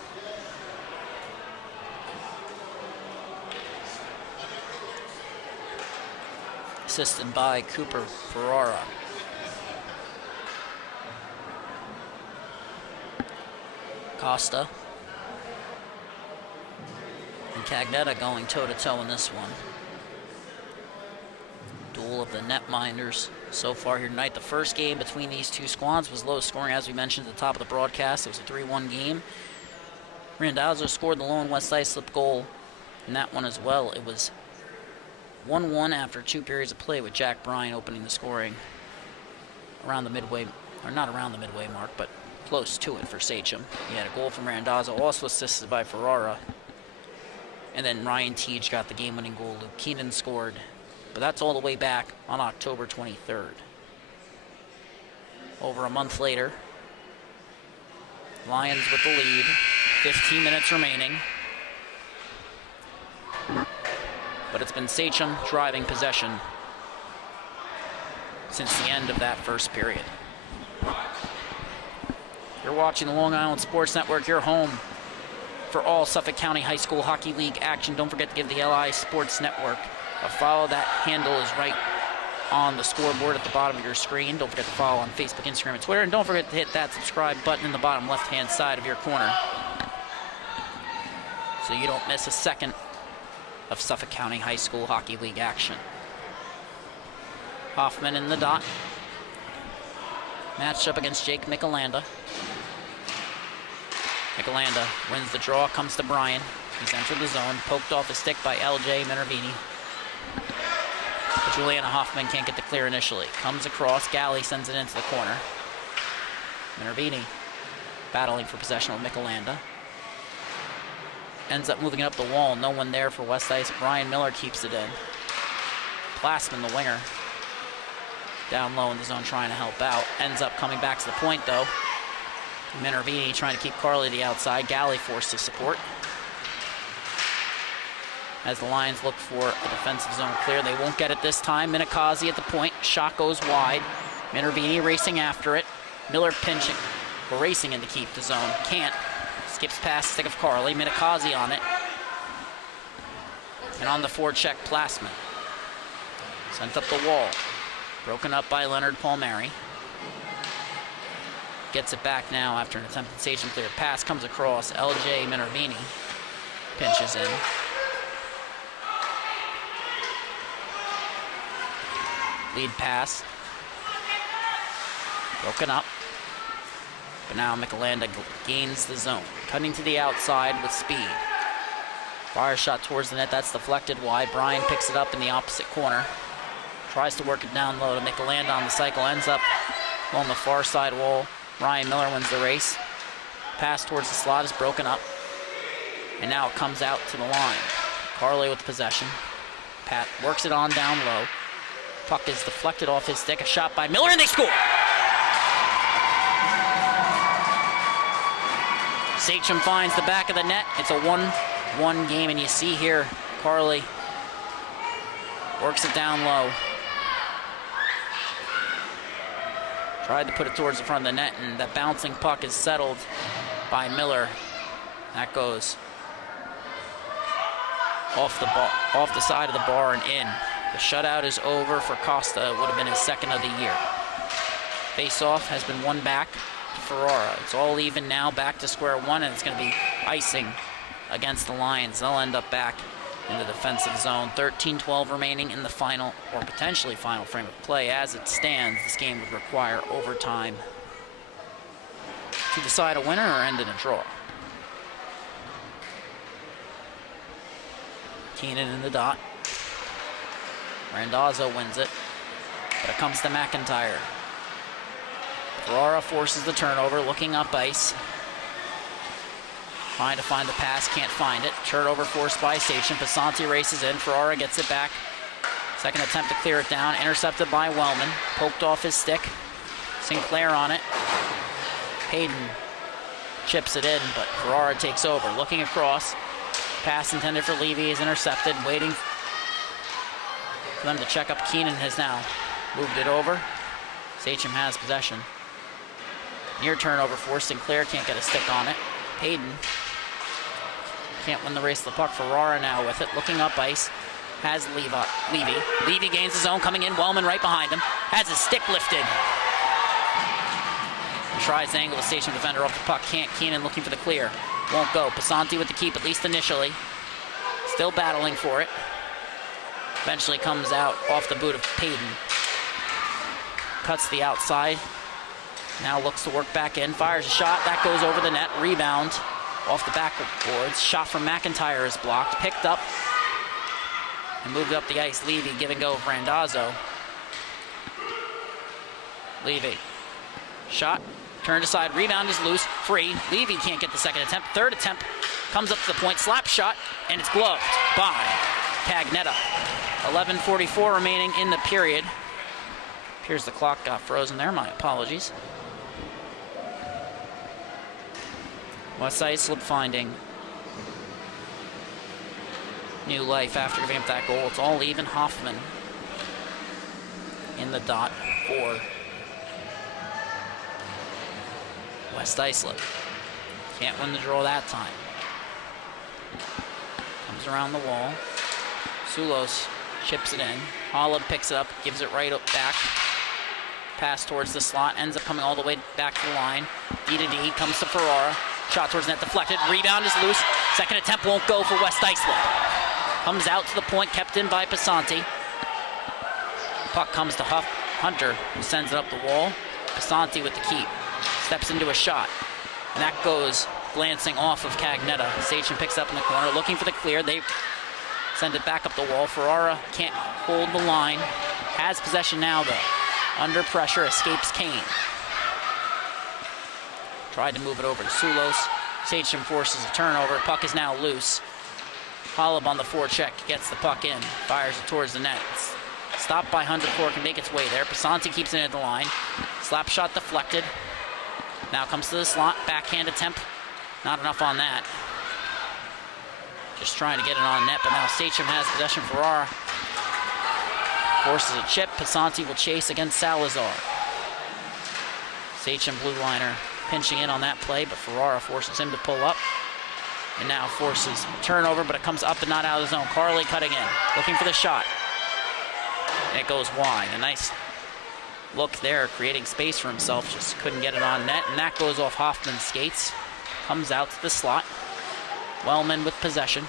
Assisted by Cooper Ferrara. Costa and Cagnetta going toe-to-toe in this one. Duel of the netminders so far here tonight. The first game between these two squads was low scoring, as we mentioned at the top of the broadcast. It was a 3-1 game. Randazzo scored the lone West Islip goal in that one as well. It was 1-1 after 2 periods of play, with Jack Bryan opening the scoring around the midway, or not around the midway mark, but close to it for Sachem. He had a goal from Randazzo, also assisted by Ferrara. And then Ryan Teague got the game-winning goal. Luke Keenan scored. But that's all the way back on October 23rd. Over a month later, Lions with the lead. 15 minutes remaining. But it's been Sachem driving possession since the end of that first period. You're watching the Long Island Sports Network, your home for all Suffolk County High School Hockey League action. Don't forget to give the LI Sports Network a follow. That handle is right on the scoreboard at the bottom of your screen. Don't forget to follow on Facebook, Instagram, and Twitter. And don't forget to hit that subscribe button in the bottom left-hand side of your corner so you don't miss a second of Suffolk County High School Hockey League action. Hoffman in the dot. Matched up against Jake Michelanda. Michelanda wins the draw, comes to Bryan. He's entered the zone, poked off the stick by LJ Minervini. But Juliana Hoffman can't get the clear initially. Comes across, Galley sends it into the corner. Minervini battling for possession with Michelanda. Ends up moving up the wall, no one there for West Ice. Brian Miller keeps it in. Plassman, the winger, down low in the zone trying to help out. Ends up coming back to the point though. Minervini trying to keep Carly to the outside. Galley forced to support. As the Lions look for a defensive zone clear, they won't get it this time. Minikazi at the point. Shot goes wide. Minervini racing after it. Miller pinching, or racing in to keep the zone. Can't. Skips past the stick of Carly. Minikazi on it. And on the forecheck, Plassman. Sent up the wall. Broken up by Leonard Palmieri. Gets it back now after an attempted Sachem clear pass. Comes across. LJ Minervini pinches in. Lead pass. Broken up. But now Michelanda gains the zone. Cutting to the outside with speed. Fire shot towards the net. That's deflected wide. Bryan picks it up in the opposite corner. Tries to work it down low to Michelanda on the cycle. Ends up on the far side wall. Ryan Miller wins the race. Pass towards the slot is broken up. And now it comes out to the line. Carly with possession. Pat works it on down low. Puck is deflected off his stick. A shot by Miller and they score! Sachem finds the back of the net. It's a 1-1 game, and you see here Carly works it down low. Tried to put it towards the front of the net, and that bouncing puck is settled by Miller. That goes off the side of the bar and in. The shutout is over for Costa. It would have been his second of the year. Face-off has been won back to Ferrara. It's all even now, back to square one, and it's going to be icing against the Lions. They'll end up back in the defensive zone. 13-12 remaining in the final, or potentially final frame of play. As it stands, this game would require overtime to decide a winner or end in a draw. Keenan in the dot. Randazzo wins it, but it comes to McIntyre. Ferrara forces the turnover, looking up ice. Trying to find the pass, can't find it. Turnover forced by Sachem. Pasanti races in, Ferrara gets it back. Second attempt to clear it down, intercepted by Wellman. Poked off his stick. Sinclair on it. Hayden chips it in, but Ferrara takes over. Looking across. Pass intended for Levy is intercepted. Waiting for them to check up. Keenan has now moved it over. Sachem has possession. Near turnover for Sinclair, can't get a stick on it. Hayden can't win the race to the puck. Ferrara now with it, looking up ice. Has Levy. Levy gains his own, coming in. Wellman right behind him. Has his stick lifted. And tries to angle the Sachem defender off the puck. Can't. Keenan looking for the clear. Won't go. Pasanti with the keep, at least initially. Still battling for it. Eventually comes out off the boot of Payton. Cuts the outside. Now looks to work back in. Fires a shot. That goes over the net. Rebound off the backboards. Shot from McIntyre is blocked. Picked up and moved up the ice. Levy give and go of Randazzo. Levy. Shot. Turned aside. Rebound is loose. Free. Levy can't get the second attempt. Third attempt comes up to the point. Slap shot. And it's gloved by Cagnetta. 11:44 remaining in the period. Appears the clock got frozen there. My apologies. West Islip finding new life after giving up that goal. It's all even. Hoffman in the dot for West Islip. Can't win the draw that time. Comes around the wall. Sulos chips it in. Holla picks it up, gives it right up back. Pass towards the slot, ends up coming all the way back to the line. D-to-D, comes to Ferrara. Shot towards net deflected. Rebound is loose. Second attempt won't go for West Islip. Comes out to the point, kept in by Pasanti. Puck comes to Hunter, who sends it up the wall. Pasanti with the keep. Steps into a shot. And that goes glancing off of Cagnetta. Sachem picks up in the corner, looking for the clear. They send it back up the wall. Ferrara can't hold the line. Has possession now, though. Under pressure, escapes Kane. Tried to move it over to Sulos. Sachem forces a turnover. Puck is now loose. Holub on the forecheck, gets the puck in. Fires it towards the net. It's stopped by Hunter before it can make its way there. Pasanti keeps it at the line. Slap shot deflected. Now comes to the slot. Backhand attempt. Not enough on that. Just trying to get it on net, but now Sachem has possession. Ferrara forces a chip. Pasanti will chase against Salazar. Sachem blue liner pinching in on that play, but Ferrara forces him to pull up. And now forces turnover, but it comes up and not out of the zone. Carley cutting in, looking for the shot. And it goes wide. A nice look there, creating space for himself. Just couldn't get it on net, and that goes off Hoffman's skates. Comes out to the slot. Wellman with possession.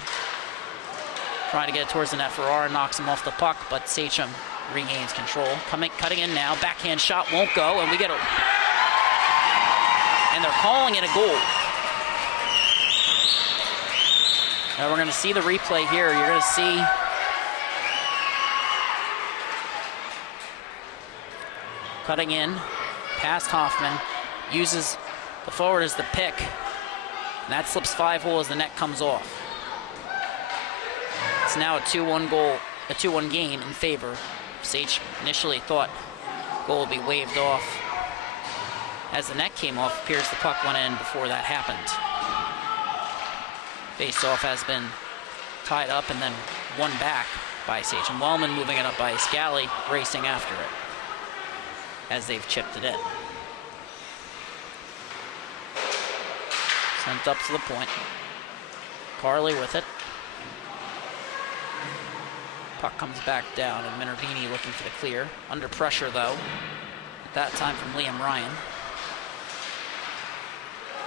Trying to get it towards the net. Ferrara knocks him off the puck, but Sachem regains control. Cutting in now. Backhand shot won't go, and we get a... And they're calling it a goal. Now we're going to see the replay here. You're going to see cutting in, past Hoffman, uses the forward as the pick, and that slips 5-hole as the net comes off. It's now a 2-1 goal, a 2-1 game in favor. Sage initially thought goal would be waved off. As the net came off, appears the puck went in before that happened. Face-off has been tied up and then won back by Sage. And Wellman moving it up ice. Galley racing after it as they've chipped it in. Sent up to the point. Carley with it. Puck comes back down, and Minervini looking for the clear. Under pressure, though. That time from Liam Ryan.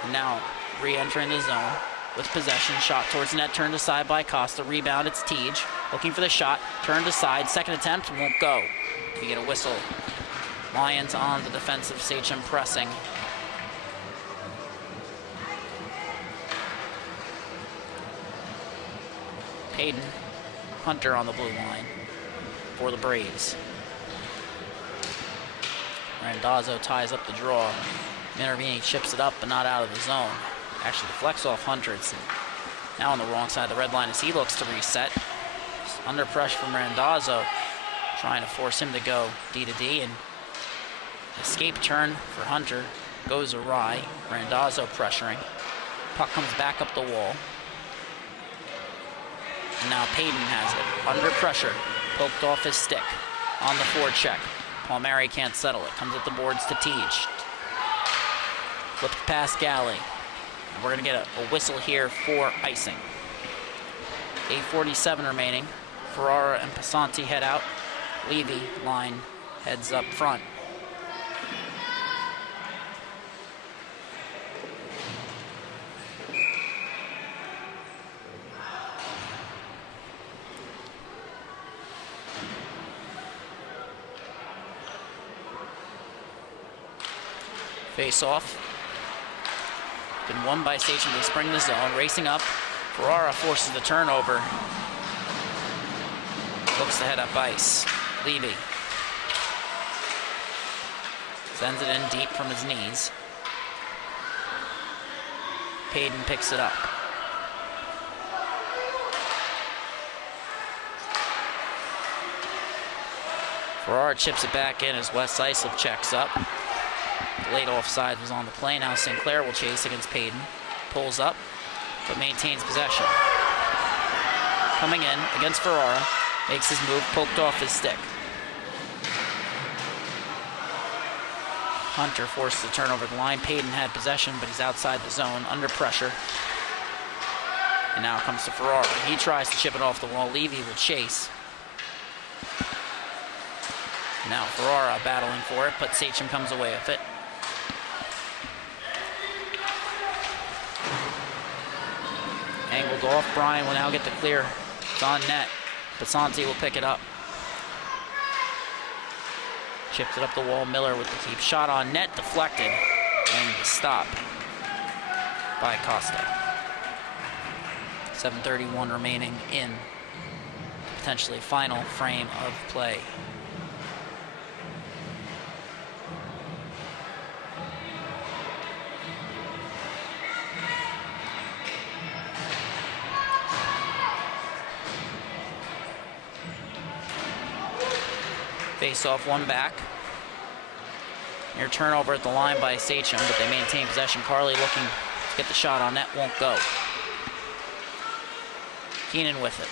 And now re-entering the zone with possession. Shot towards the net, turned aside by Costa. Rebound, it's Tej. Looking for the shot, turned aside. Second attempt, won't go. We get a whistle. Lions on the defensive, Sachem pressing. Payton Hunter on the blue line for the Braves. Randazzo ties up the draw. Minervini chips it up, but not out of the zone. Actually deflects off Hunter. It's now on the wrong side of the red line as he looks to reset. Just under pressure from Randazzo, trying to force him to go D to D, and escape turn for Hunter goes awry. Randazzo pressuring. Puck comes back up the wall. And now Payton has it. Under pressure. Poked off his stick. On the forecheck. Palmieri can't settle it. Comes at the boards to Teach. Flipped past Galley. And we're going to get a whistle here for icing. 8:47 remaining. Ferrara and Passanti head out. Levy line heads up front. Face-off. Been won by Sachem to spring the zone. Racing up. Ferrara forces the turnover. Looks to head up ice. Levy. Sends it in deep from his knees. Payton picks it up. Ferrara chips it back in as West Islip checks up. The late offside was on the play. Now Sinclair will chase against Payton. Pulls up, but maintains possession. Coming in against Ferrara. Makes his move, poked off his stick. Hunter forces the turnover the line. Payton had possession, but he's outside the zone, under pressure. And now comes to Ferrara. He tries to chip it off the wall. Levy will chase. Now Ferrara battling for it, but Sachem comes away with it. Angled off. Bryan will now get the clear. It's on net. Passanti will pick it up. Chipped it up the wall. Miller with the keep. Shot on net. Deflected. And stop by Costa. 7:31 remaining in potentially final frame of play. Face off, one back. Near turnover at the line by Sachem, but they maintain possession. Carley looking to get the shot on net, won't go. Keenan with it.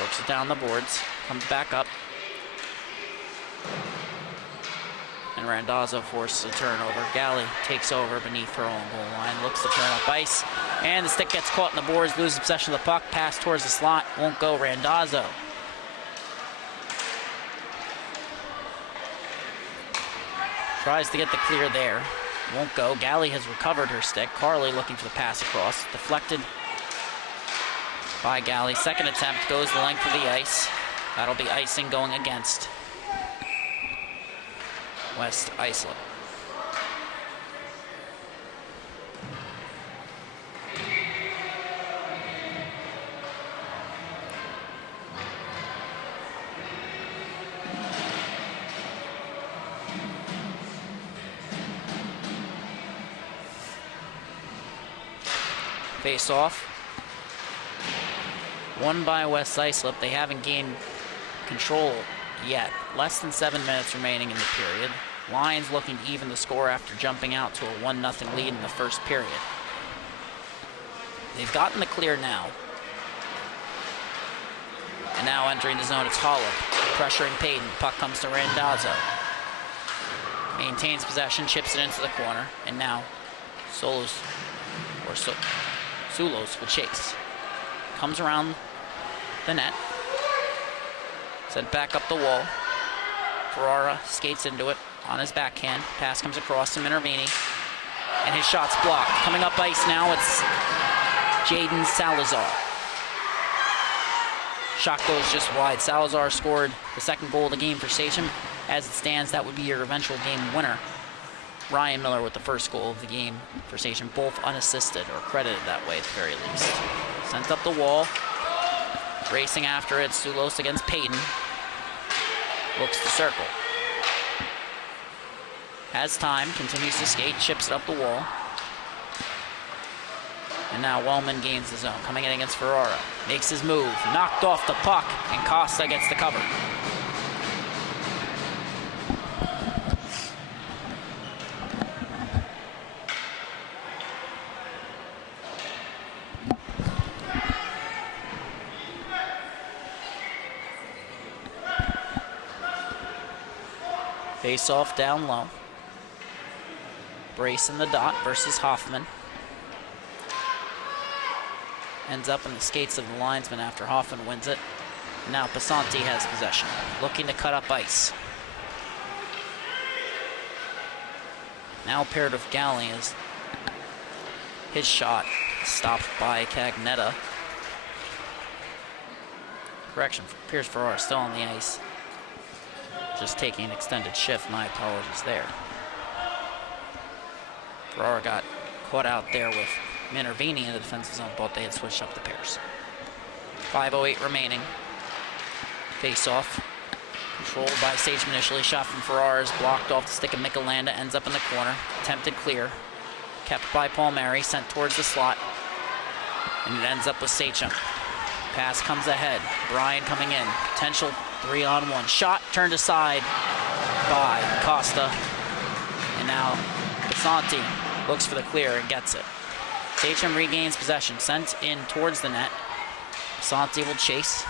Works it down the boards, comes back up. And Randazzo forces a turnover. Galley takes over beneath her own goal line, looks to turn up ice. And the stick gets caught in the boards, loses possession of the puck, pass towards the slot, won't go. Randazzo. Tries to get the clear there. Won't go. Galley has recovered her stick. Carley looking for the pass across. Deflected by Galley. Second attempt goes the length of the ice. That'll be icing going against West Islip. Face off. Won by West Islip. They haven't gained control yet. Less than 7 minutes remaining in the period. Lions looking to even the score after jumping out to a 1-0 lead in the first period. They've gotten the clear now. And now entering the zone, it's Holler. Pressuring Payton. Puck comes to Randazzo. Maintains possession, chips it into the corner. And now Sulos will chase. Comes around the net. Sent back up the wall. Ferrara skates into it on his backhand. Pass comes across to Minervini. And his shot's blocked. Coming up ice now, it's Jaden Salazar. Shot goes just wide. Salazar scored the second goal of the game for Sachem. As it stands, that would be your eventual game winner. Ryan Miller with the first goal of the game for Sachem, both unassisted or credited that way at the very least. Sent up the wall. Racing after it, Sulos against Payton. Looks to circle. Has time, continues to skate, chips it up the wall. And now Wellman gains the zone, coming in against Ferrara. Makes his move, knocked off the puck, and Costa gets the cover. Face off down low. Brace in the dot versus Hoffman. Ends up in the skates of the linesman after Hoffman wins it. Now Passanti has possession, looking to cut up ice. Now paired with Galli as his shot stopped by Cagnetta. Correction, Pierce Ferrara still on the ice. Just taking an extended shift, my apologies there. Ferrara got caught out there with Minervini in the defensive zone, but they had switched up the pairs. 5:08 remaining. Face-off. Controlled by Sachem initially. Shot from Ferrara is blocked off the stick of Michelanda. Ends up in the corner. Attempted clear. Kept by Palmieri. Sent towards the slot. And it ends up with Sachem. Pass comes ahead. Bryan coming in. Potential 3-on-1. Shot turned aside by Costa. And now Passanti looks for the clear and gets it. Sachem regains possession. Sent in towards the net. Passanti will chase.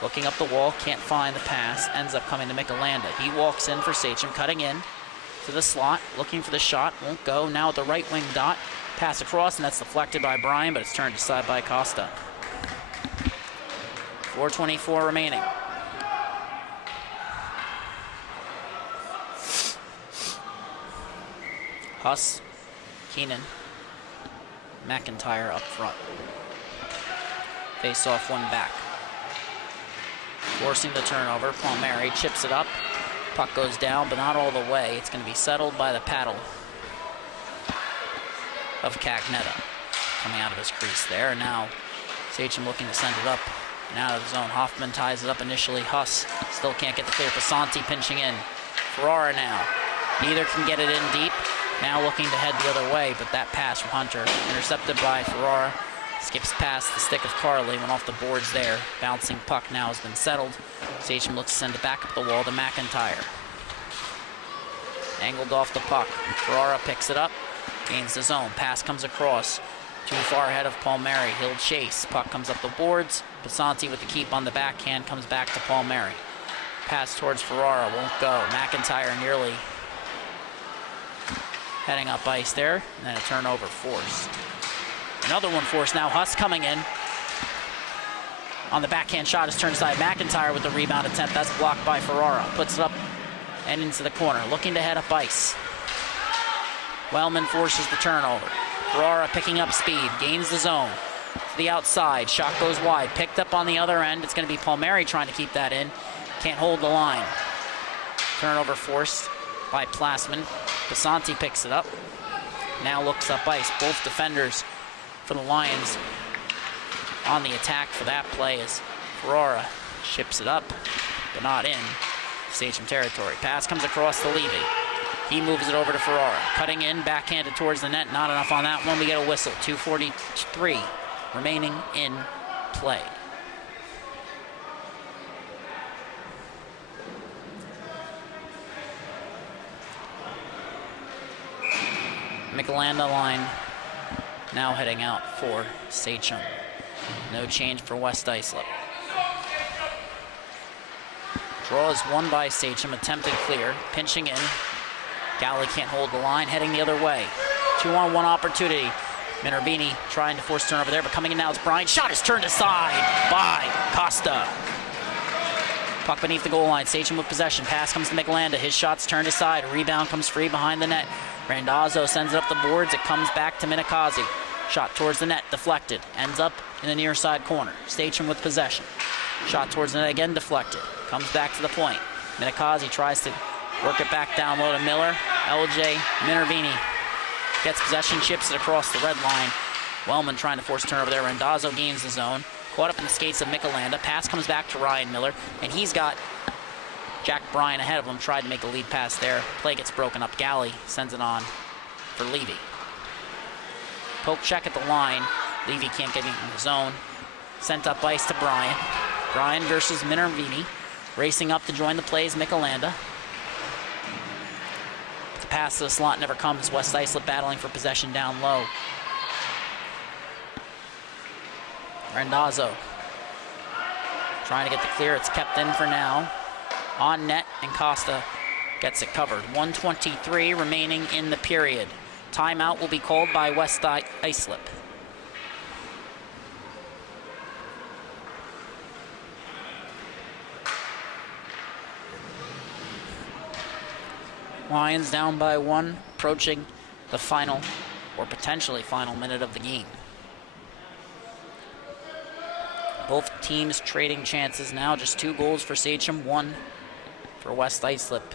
Looking up the wall. Can't find the pass. Ends up coming to Michelanda. He walks in for Sachem. Cutting in to the slot. Looking for the shot. Won't go. Now at the right wing dot. Pass across, and that's deflected by Bryan, but it's turned aside by Costa. 4:24 remaining. Huss, Keenan, McIntyre up front. Face off one back. Forcing the turnover. Palmieri chips it up. Puck goes down, but not all the way. It's going to be settled by the paddle of Cagnetta. Coming out of his crease there. And now Sachem looking to send it up and out of the zone. Hoffman ties it up initially. Huss still can't get the clear. Passanti pinching in. Ferrara now. Neither can get it in deep. Now looking to head the other way, but that pass from Hunter intercepted by Ferrara. Skips past the stick of Carly. Went off the boards there. Bouncing puck now has been settled. Sachem looks to send it back up the wall to McIntyre. Angled off the puck. Ferrara picks it up. Gains the zone. Pass comes across. Too far ahead of Palmieri. He'll chase. Puck comes up the boards. Passanti with the keep on the backhand. Comes back to Palmieri. Pass towards Ferrara. Won't go. McIntyre nearly heading up ice there. And then a turnover forced. Another one forced now. Huss coming in. On the backhand shot is turned aside. McIntyre with the rebound attempt. That's blocked by Ferrara. Puts it up and into the corner. Looking to head up ice. Wellman forces the turnover. Ferrara picking up speed, gains the zone. To the outside, shot goes wide. Picked up on the other end. It's going to be Palmieri trying to keep that in. Can't hold the line. Turnover forced by Plasman. Passanti picks it up. Now looks up ice. Both defenders for the Lions on the attack for that play as Ferrara ships it up, but not in Sachem territory. Pass comes across to Levy. He moves it over to Ferrara. Cutting in, backhanded towards the net. Not enough on that one. We get a whistle. 2:43 remaining in play. Michelanda line now heading out for Sachem. No change for West Islip. Draw is won by Sachem. Attempted clear. Pinching in. Galli can't hold the line. Heading the other way. 2-on-1 opportunity. Minervini trying to force turnover there, but coming in now is Bryan. Shot is turned aside by Costa. Puck beneath the goal line. Sachem with possession. Pass comes to Michelanda. His shot's turned aside. Rebound comes free behind the net. Randazzo sends it up the boards. It comes back to Minikazi. Shot towards the net. Deflected. Ends up in the near side corner. Sachem with possession. Shot towards the net again. Deflected. Comes back to the point. Minikazi tries to work it back down low to Miller. LJ Minervini gets possession. Chips it across the red line. Wellman trying to force a turnover there. Randazzo gains the zone. Caught up in the skates of Michelanda. Pass comes back to Ryan Miller, and he's got Jack Bryan ahead of him. Tried to make a lead pass there. Play gets broken up. Galley sends it on for Levy. Poke check at the line. Levy can't get in the zone. Sent up ice to Bryan. Bryan versus Minervini. Racing up to join the plays, Michelanda. The pass to the slot never comes. West Islip battling for possession down low. Randazzo trying to get the clear. It's kept in for now. On net, and Costa gets it covered. 1:23 remaining in the period. Timeout will be called by West Islip. Lions down by 1, approaching the final, or potentially final, minute of the game. Both teams trading chances now. Just 2 goals for Sachem, 1 for West Islip.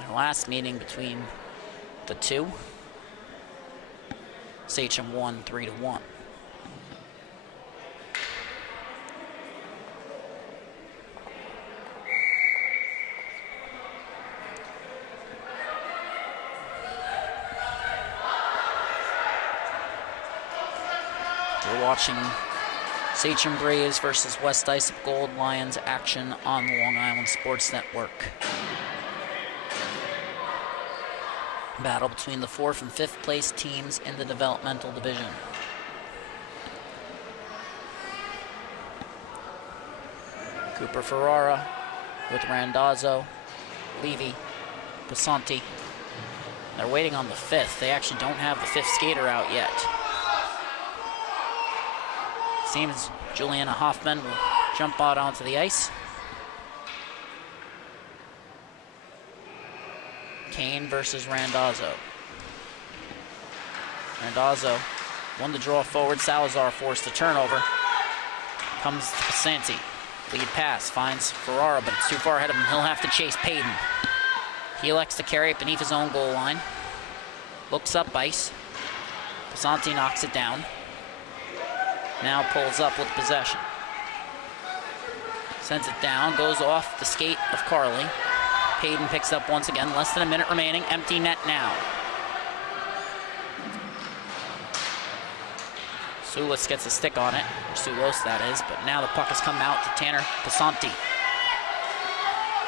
Their last meeting between the two, Sachem won 3-1. We're watching Sachem Braves versus West Islip Gold Lions action on the Long Island Sports Network. Battle between the 4th and 5th place teams in the developmental division. Cooper Ferrara with Randazzo, Levy, Pasanti. They're waiting on the 5th. They actually don't have the 5th skater out yet. Seems Juliana Hoffman will jump out onto the ice. Kane versus Randazzo. Randazzo won the draw forward. Salazar forced a turnover. Comes to Pasanti. Lead pass, finds Ferrara, but it's too far ahead of him. He'll have to chase Payton. He elects to carry it beneath his own goal line. Looks up ice. Pasanti knocks it down. Now pulls up with possession. Sends it down, goes off the skate of Carly. Payton picks up once again, less than a minute remaining, empty net now. Sulis gets a stick on it, or Sulos that is, but now the puck has come out to Tanner Pasanti.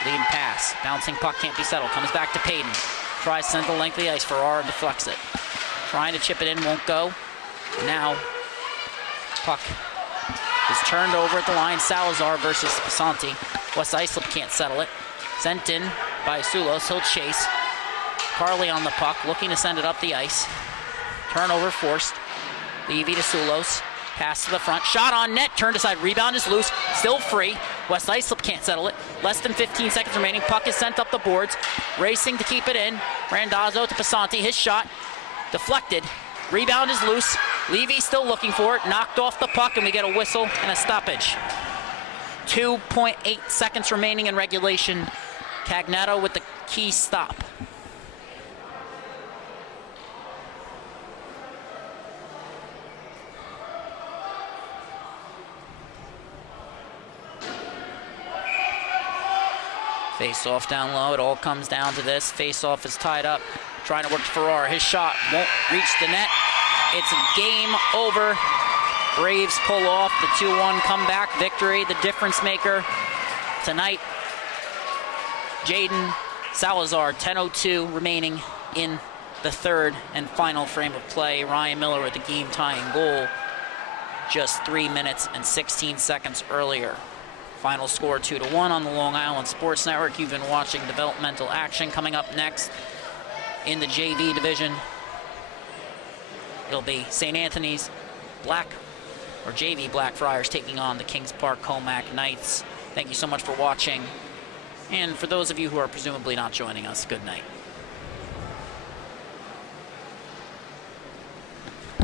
Lead pass, bouncing puck can't be settled, comes back to Payton. Tries to send the length of the ice, Ferrara deflects it. Trying to chip it in, won't go. Now, puck is turned over at the line. Salazar versus Pasanti. West Islip can't settle it. Sent in by Sulos. He'll chase. Carly on the puck, looking to send it up the ice. Turnover forced. Levy to Sulos. Pass to the front. Shot on net. Turned aside. Rebound is loose. Still free. West Islip can't settle it. Less than 15 seconds remaining. Puck is sent up the boards. Racing to keep it in. Randazzo to Pasanti. His shot deflected. Rebound is loose. Levy still looking for it. Knocked off the puck, and we get a whistle and a stoppage. 2.8 seconds remaining in regulation. Cagnato with the key stop. Face off down low. It all comes down to this. Face off is tied up. Trying to work to Ferrara. His shot won't reach the net. It's a game over. Braves pull off the 2-1 comeback victory. The difference maker tonight, Jaden Salazar. 10:02 remaining in the 3rd and final frame of play. Ryan Miller with the game-tying goal just 3 minutes and 16 seconds earlier. Final score 2-1 on the Long Island Sports Network. You've been watching developmental action. Coming up next in the JV division, it'll be St. Anthony's JV Blackfriars taking on the Kings Park Comac Knights. Thank you so much for watching. And for those of you who are presumably not joining us, good night.